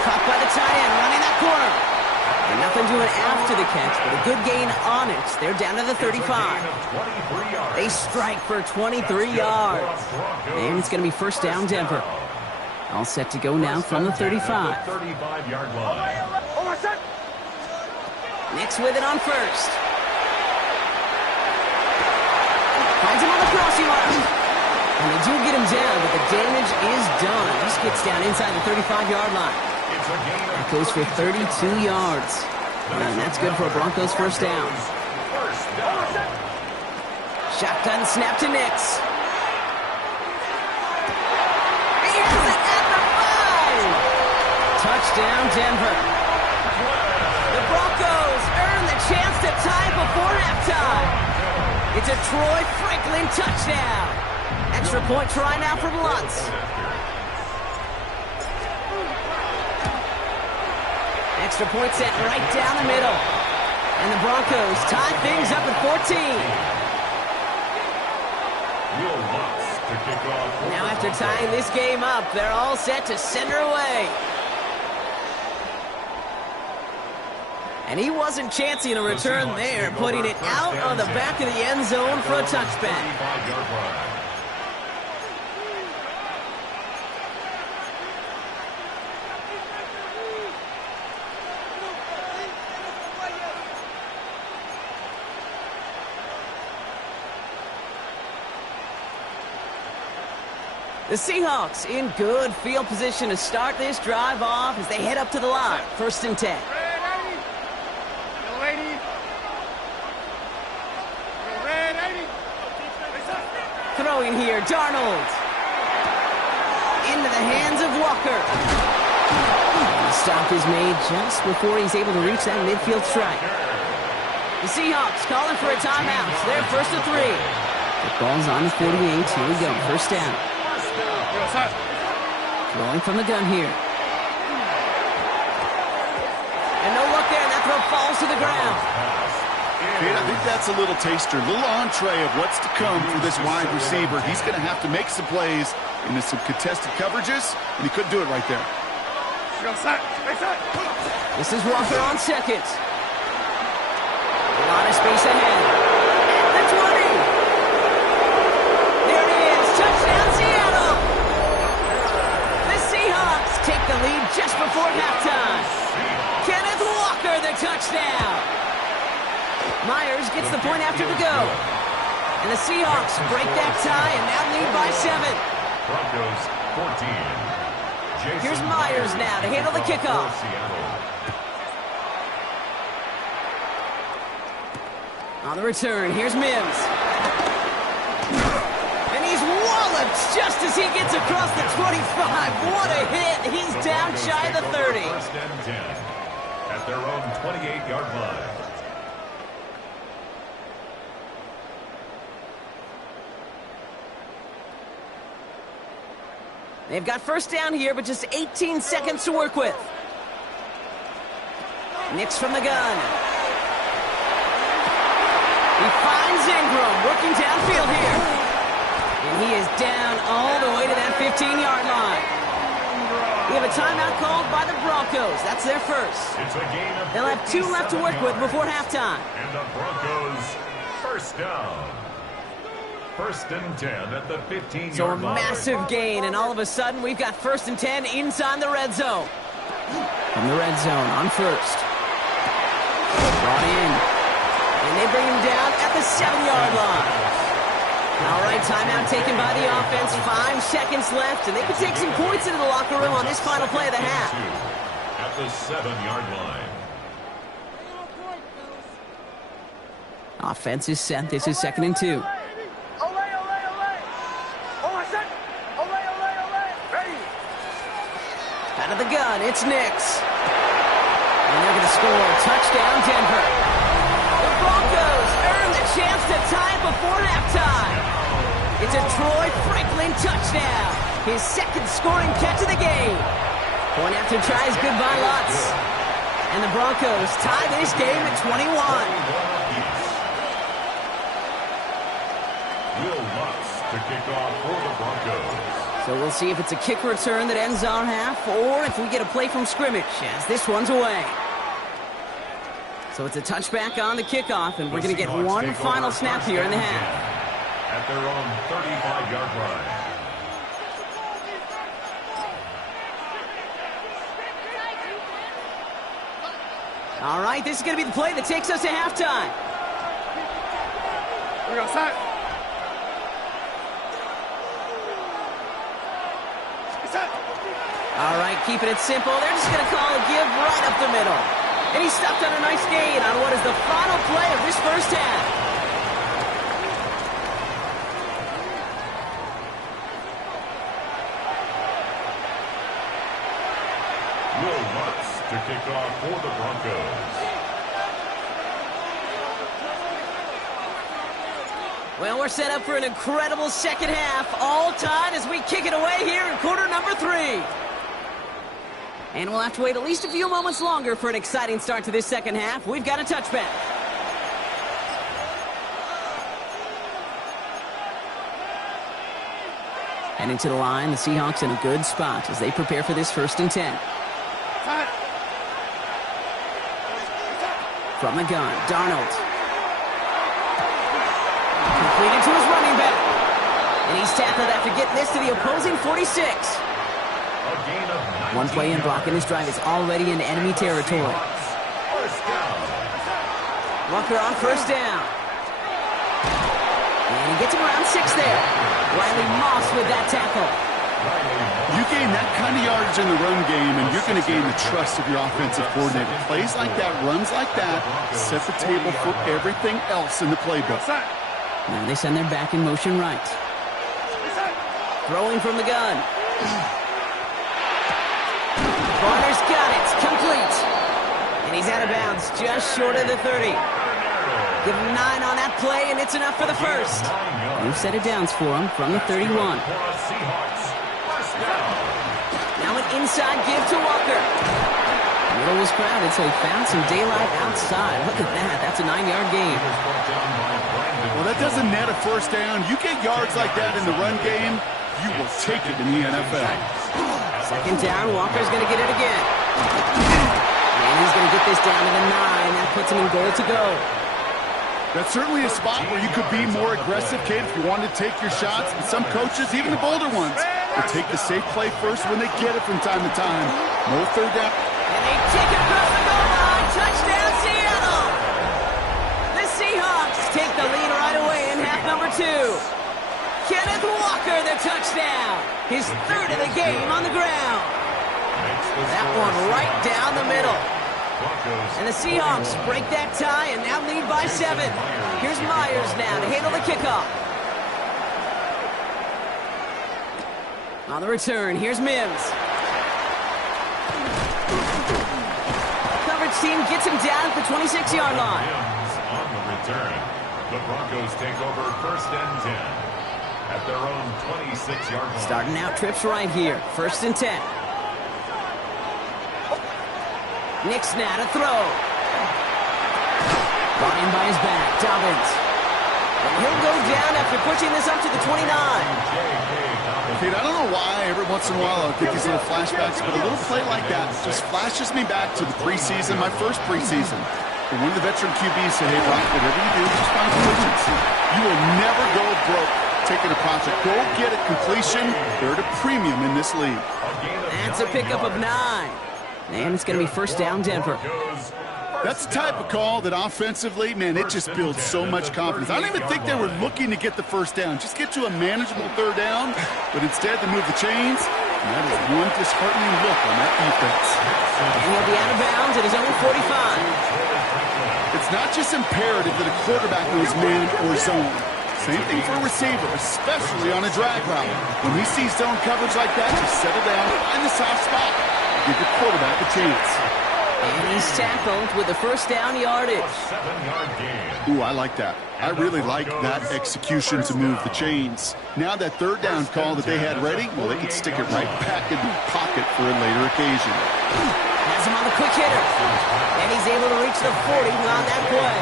Caught by the tight end, running that corner. And nothing doing after the catch, but a good gain on it. They're down to the 35. They strike for 23 yards. And it's going to be first down, Denver. All set to go now from the 35. 35-yard line. Hold on, son. Nix with it on first. Finds him on the crossing line. And they do get him down, but the damage is done. This gets down inside the 35-yard line. That goes for 32 yards. And that's good for a Broncos first down. Shotgun snap to Nix. He has it at the 5. Touchdown, Denver. The Broncos earn the chance to tie before halftime. It's a Troy Franklin touchdown. Extra point try now from Lutz. Extra point set right down the middle. And the Broncos tie things up at 14. Now after tying this game up, they're all set to send her away. And he wasn't chancing a return there, putting it out on the back of the end zone for a touchback. The Seahawks in good field position to start this drive off as they head up to the line. First and 10. Throwing here, Darnold. Into the hands of Walker. The stop is made just before he's able to reach that midfield strike. The Seahawks calling for a timeout. They're first and 3. The ball's on the 48. Here we go. First down. Throwing from the gun here. And no luck there, and that throw falls to the ground. Kate, I think that's a little taster, a little entree of what's to come for this wide receiver. He's going to have to make some plays into some contested coverages, and he couldn't do it right there. This is Walker on second. A lot of space ahead. At the 20. There it is. Touchdown, Seattle. The Seahawks take the lead just before halftime. Kenneth Walker, the touchdown. Myers gets the point after the go. And the Seahawks break that tie and now lead by 7. Broncos 14. Here's Myers now to handle the kickoff. On the return, here's Mims. And he's walloped just as he gets across the 25. What a hit. He's down shy of the 30. First and 10 at their own 28-yard line. They've got first down here, but just 18 seconds to work with. Nix from the gun. He finds Ingram working downfield here. And he is down all the way to that 15-yard line. We have a timeout called by the Broncos. That's their first. It's a gain of They'll have 2 left to work with before halftime. And the Broncos first down. First and 10 at the 15-yard line. So a massive gain, and all of a sudden we've got first and 10 inside the red zone. From the red zone on first. Brought in. And they bring him down at the 7-yard line. All right, timeout taken by the offense. 5 seconds left, and they can take some points into the locker room on this final play of the half. At the 7-yard line. Offense is set. This is 2nd and 2. Out of the gun, it's Nix. And they're going to score. Touchdown, Denver. The Broncos earn the chance to tie it before halftime. It's a Troy Franklin touchdown. His 2nd scoring catch of the game. Point after tries, good by Lutz. And the Broncos tie this game at 21. Will Lutz to kick off for the Broncos. So we'll see if it's a kick return that ends our half or if we get a play from scrimmage as this one's away. So it's a touchback on the kickoff, and we're going to get one final snap here in the half. At their own 35-yard line. All right, this is going to be the play that takes us to halftime. We're going to start. All right, keeping it simple. They're just going to call a give right up the middle. And he stopped on a nice gain on what is the final play of this first half. Will Lutz to kick off for the Broncos. Well, we're set up for an incredible second half. All tied as we kick it away here in quarter number 3. And we'll have to wait at least a few moments longer for an exciting start to this second half. We've got a touchback. Heading to the line, the Seahawks in a good spot as they prepare for this 1st and 10. From the gun, Darnold. Completed to his running back. And he's tackled after getting this to the opposing 46. One play in blocking his drive is already in enemy territory. Walker on first down. And he gets him around 6 there. Riley Moss with that tackle. You gain that kind of yardage in the run game, and you're going to gain the trust of your offensive coordinator. Plays like that, runs like that, set the table for everything else in the playbook. Now they send their back in motion right. Throwing from the gun. Barner's got it. Complete. And he's out of bounds just short of the 30. Give him 9 on that play, and it's enough for the first. New set of downs for him from the 31. Now an inside give to Walker. The middle was crowded, so he found some daylight outside. Look at that. That's a 9-yard gain. Well, that doesn't net a first down. You get yards like that in the run game, you will take it in the NFL. Second down, Walker's going to get it again. And he's going to get this down to the 9. That puts him in goal to go. That's certainly a spot where you could be more aggressive, kid, if you wanted to take your shots. But some coaches, even the bolder ones, will take the safe play first when they get it from time to time. No third down. And they take it across the goal line. Touchdown, Seattle. The Seahawks take the lead right away in half number 2. Kenneth Walker, the touchdown. His 3rd of the game on the ground. That one right down the middle. And the Seahawks break that tie and now lead by 7. Here's Myers now to handle the kickoff. On the return, here's Mims. Coverage team gets him down at the 26-yard line. On the return, the Broncos take over 1st and 10 at their own 26-yard line. Starting out trips right here, 1st and 10. Nick's now to throw. Brought in by his back, Dobbins. And he'll go down after pushing this up to the 29. Pete, I don't know why every once in a while I'll get these little flashbacks, but a little play like that just flashes me back to the preseason, my first preseason. And one of the veteran QBs said, hey, Brock, whatever you do, just find efficiency. You will never go broke taking a project. Go get a completion. They're at a premium in this league. That's a pickup of 9. And it's going to be 1st down, Denver. That's the type of call that offensively, man, it just builds so much confidence. I don't even think they were looking to get the 1st down. Just get to a manageable 3rd down, but instead they move the chains, and that is one disheartening look on that defense. And he'll be out of bounds at his own 45. It's not just imperative that a quarterback knows man or zone. Same thing for a receiver, especially on a drag route. When he sees zone coverage like that, just settle down, find the soft spot, give your quarterback a chance. And he's tackled with the 1st down yardage. Ooh, I like that. I really like that execution to move the chains. Now that 3rd down call that they had ready, well, they could stick it right back in the pocket for a later occasion. Has him on the quick hitter. And he's able to reach the 40 on that play.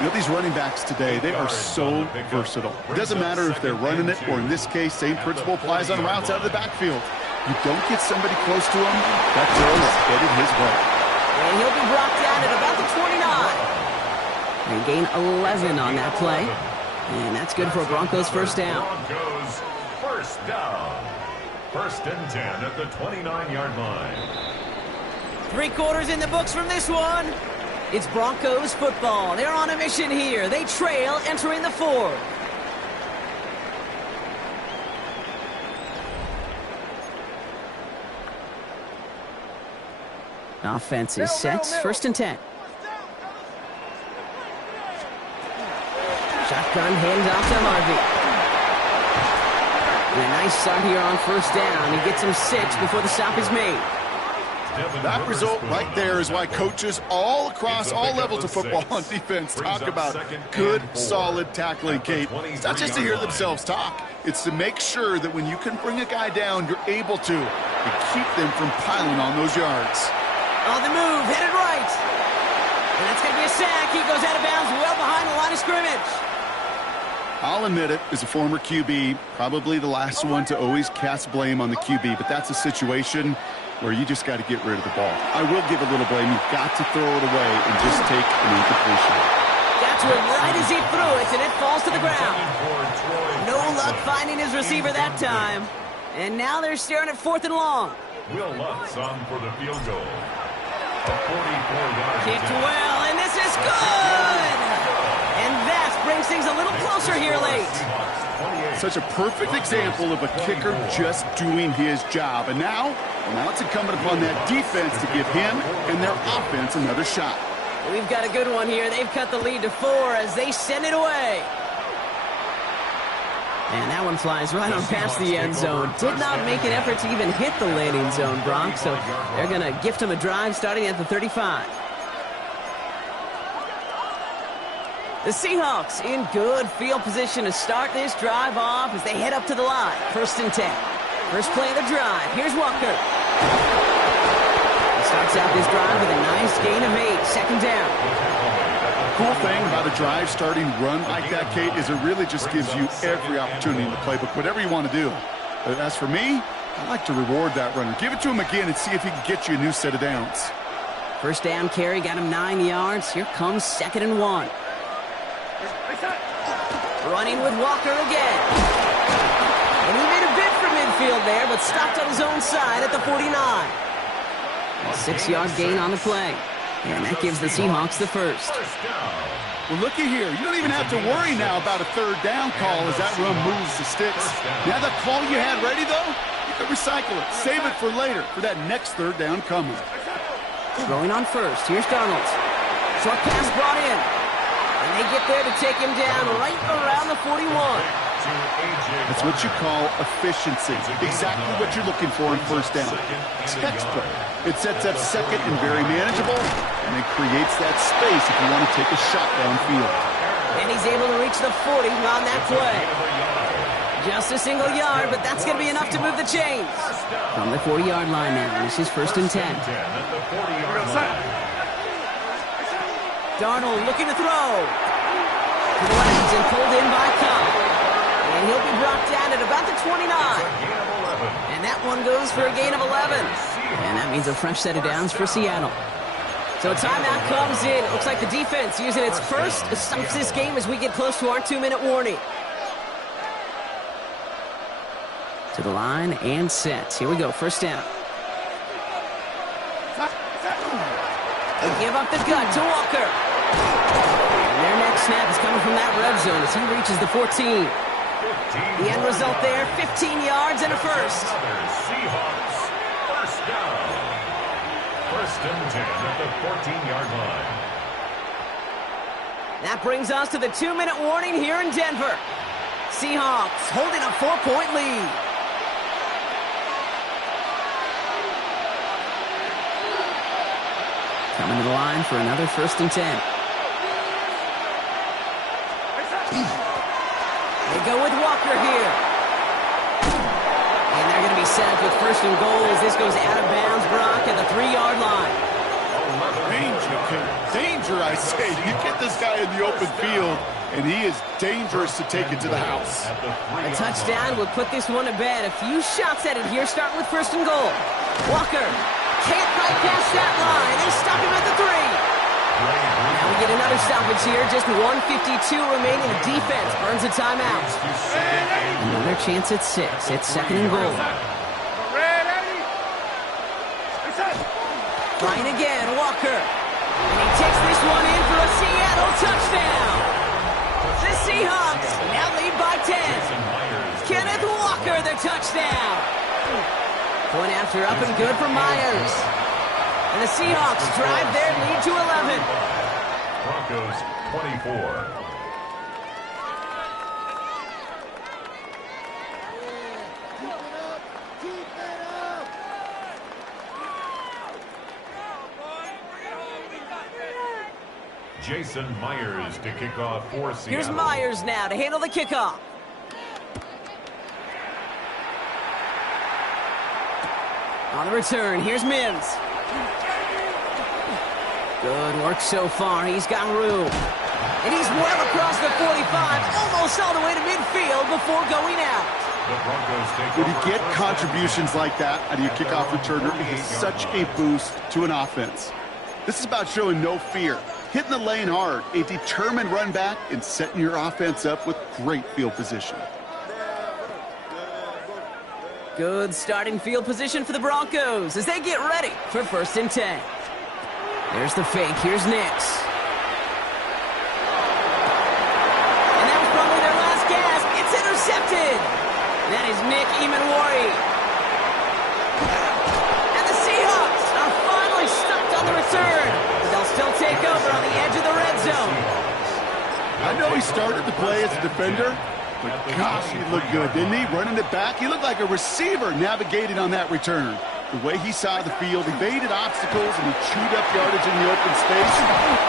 You know, these running backs today, they are so versatile. It doesn't matter if they're running it, or in this case, same principle applies on routes out of the backfield. You don't get somebody close to him, that throw is headed his way. And he'll be brought down at about the 29. They gain 11 on that play. And that's good for a Broncos 1st down. Broncos 1st down. 1st and 10 at the 29-yard line. 3 quarters in the books from this one. It's Broncos football. They're on a mission here. They trail entering the 4th. Offense is set. 1st and 10. Shotgun handoff to Harvey. And a nice start here on 1st down. He gets him 6 before the stop is made. That result right there is why coaches all across all levels of football on defense talk about good, solid tackling, Kate. It's not just to hear themselves talk. It's to make sure that when you can bring a guy down, you're able to keep them from piling on those yards. On the move, headed right. And that's going to be a sack. He goes out of bounds well behind the line of scrimmage. I'll admit it, as a former QB, probably the last one to always cast blame on the QB, but that's a situation where you just got to get rid of the ball. I will give a little blame. You've got to throw it away and just take an incompletion. Got to him right as he threw it, and it falls to the ground. No luck finding his receiver that time. And now they're staring at 4th and long. Will Lutz on for the field goal. A 44-yard kicked well, and this is good! And that brings things a little closer here late. Such a perfect example of a kicker just doing his job. And now it's incumbent upon that defense to give him and their offense another shot. We've got a good one here. They've cut the lead to 4 as they send it away. And that one flies right on past the end zone. Did not make an effort to even hit the landing zone, Bronx. So they're going to gift him a drive starting at the 35. The Seahawks in good field position to start this drive off as they head up to the line. 1st and 10. First play of the drive. Here's Walker. He starts out this drive with a nice gain of 8. 2nd down. Cool thing about a drive starting run like that, Kate, is it really just gives you every opportunity in the playbook, whatever you want to do. But as for me, I like to reward that runner. Give it to him again and see if he can get you a new set of downs. 1st down carry got him 9 yards. Here comes 2nd and 1. Running with Walker again. And he made a bid for midfield there, but stopped on his own side at the 49. A 6-yard gain on the play. And that gives the Seahawks the 1st. Well, looky here. You don't even have to worry now about a 3rd down call as that run moves the sticks. Now that call you had ready, though, you can recycle it. Save it for later for that next 3rd down coming. Throwing on first. Here's Darnold. Short pass brought in. And they get there to take him down right around the 41. That's what you call efficiency. Exactly what you're looking for in first down. Textbook. It sets up second and very manageable, and it creates that space if you want to take a shot downfield. And he's able to reach the 40 on that play. Just a single yard, but that's going to be enough to move the chains. From the 40-yard line now, this is 1st and 10. Darnold looking to throw. To the left and pulled in by Cobb. And he'll be brought down at about the 29. And that one goes for a gain of 11. And that means a fresh set of downs for Seattle. So a timeout comes in. It looks like the defense using its first to stop this game as we get close to our 2-minute warning. To the line and set. Here we go, first down. They give up the gut to Walker. And their next snap is coming from that red zone as he reaches the 14. The end result there, 15 yards and a first. Seahawks, first down. 1st and 10 at the 14-yard line. That brings us to the 2-minute warning here in Denver. Seahawks holding a 4-point lead. Coming to the line for another 1st and 10. They go with Walker here. And they're going to be set up with 1st and goal as this goes out of bounds, Brock, at the 3-yard line. Danger, I say. You get this guy in the open field, and he is dangerous to take it to the house. A touchdown will put this one to bed. A few shots at it here, starting with 1st and goal. Walker can't quite pass that line. They stop him at the 3. Now we get another stoppage here. Just 1:52 remaining. The defense burns a timeout. Another chance at 6. It's 2nd and goal. Trying again, Walker. And he takes this one in for a Seattle touchdown. The Seahawks now lead by 10. Kenneth Walker, the touchdown. Point after up and good for Myers. And the Seahawks drive their lead to 11. Broncos 24. Jason Myers to kick off for Seattle. Here's Myers now to handle the kickoff. On the return, here's Mims. Good work so far. He's got room. And he's well across the 45, almost all the way to midfield before going out. When you get contributions like that out of your kickoff returner, it is such a boost to an offense. This is about showing no fear, hitting the lane hard, a determined run back, and setting your offense up with great field position. Good starting field position for the Broncos as they get ready for 1st and 10. There's the fake. Here's Nix. And that was probably their last gasp. It's intercepted. That is Nick Emanwari. And the Seahawks are finally stopped on the return. They'll still take over on the edge of the red zone. I know he started the play as a defender, but gosh, he looked good, didn't he? Running it back, he looked like a receiver navigating on that return. The way he saw the field, evaded obstacles, and he chewed up yardage in the open space.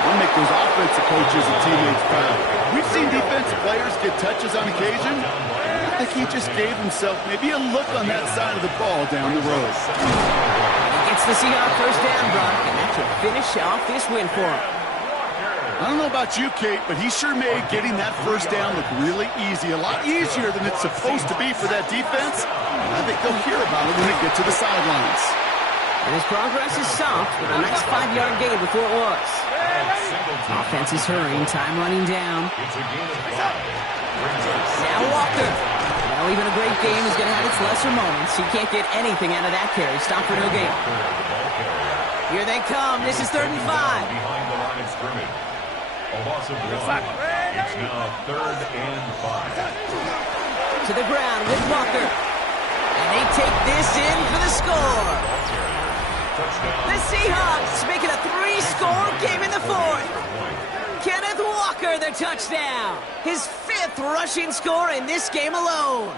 We'll make those offensive coaches and teammates proud. We've seen defensive players get touches on occasion. I think he just gave himself maybe a look on that side of the ball down the road. He gets the Seahawks first down, Brock, and that should finish off this win for him. I don't know about you, Kate, but he sure made getting that first down look really easy. A lot easier than it's supposed to be for that defense. I think they'll hear about it when they get to the sidelines. And his progress is soft with a nice 5-yard gain before it was. Offense is hurrying, time running down. Now Walker. Well, even a great game is going to have its lesser moments. He can't get anything out of that carry. Stop for no gain. Here they come. This is 3rd and 5. Behind the line of scrimmage. A loss of 1. It's now 3rd and 5. To the ground with Walker. And they take this in for the score. The Seahawks making a 3-score game in the fourth. Kenneth Walker, the touchdown. His 5th rushing score in this game alone.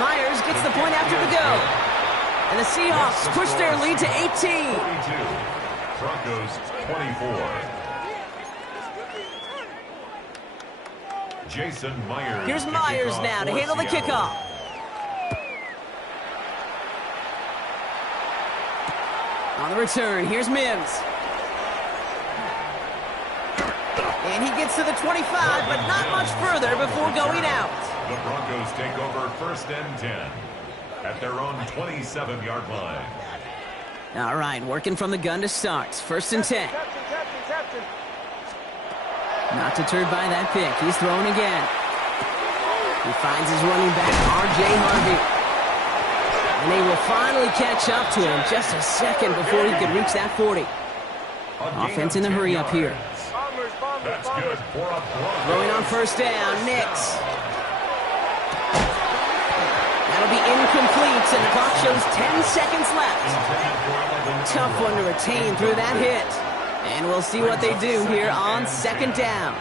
Myers gets the point after the go. And the Seahawks push their lead to 18. Broncos 24. Jason Myers. Here's Myers now to handle the kickoff. On the return, here's Mims. And he gets to the 25, but not much further before going out. The Broncos take over 1st and 10 at their own 27-yard line. All right, working from the gun to start. 1st and 10. Not deterred by that pick. He's throwing again. He finds his running back, R.J. Harvey. And they will finally catch up to him just a second before he could reach that 40. Offense in the hurry up here. That's good for a Broncos. Throwing on 1st down, Nix. That'll be incomplete, and the clock shows 10 seconds left. Tough one to retain through that hit. And we'll see what they do here on 2nd down.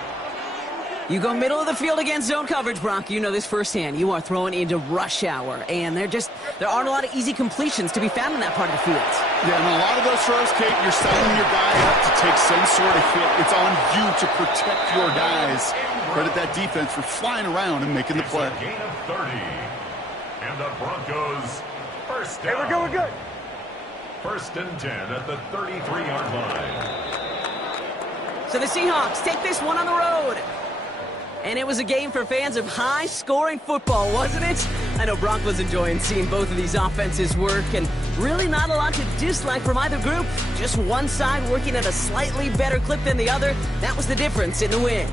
You go middle of the field against zone coverage, Bronk. You know this firsthand. You are throwing into rush hour, and there aren't a lot of easy completions to be found in that part of the field. Yeah, and a lot of those throws, Kate, you're setting your guy up to take some sort of hit. It's on you to protect your guys. Credit that defense for flying around and making the play. It's a gain of 30. And the Broncos 1st down. Hey, we're good, we're good. 1st and 10 at the 33-yard line. So the Seahawks take this one on the road. And it was a game for fans of high-scoring football, wasn't it? I know Bronk was enjoying seeing both of these offenses work, and really not a lot to dislike from either group. Just one side working at a slightly better clip than the other. That was the difference in the win.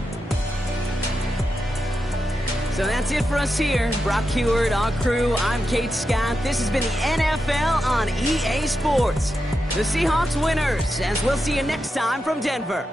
So that's it for us here. Brock Heward, our crew, I'm Kate Scott. This has been the NFL on EA Sports. The Seahawks winners, as we'll see you next time from Denver.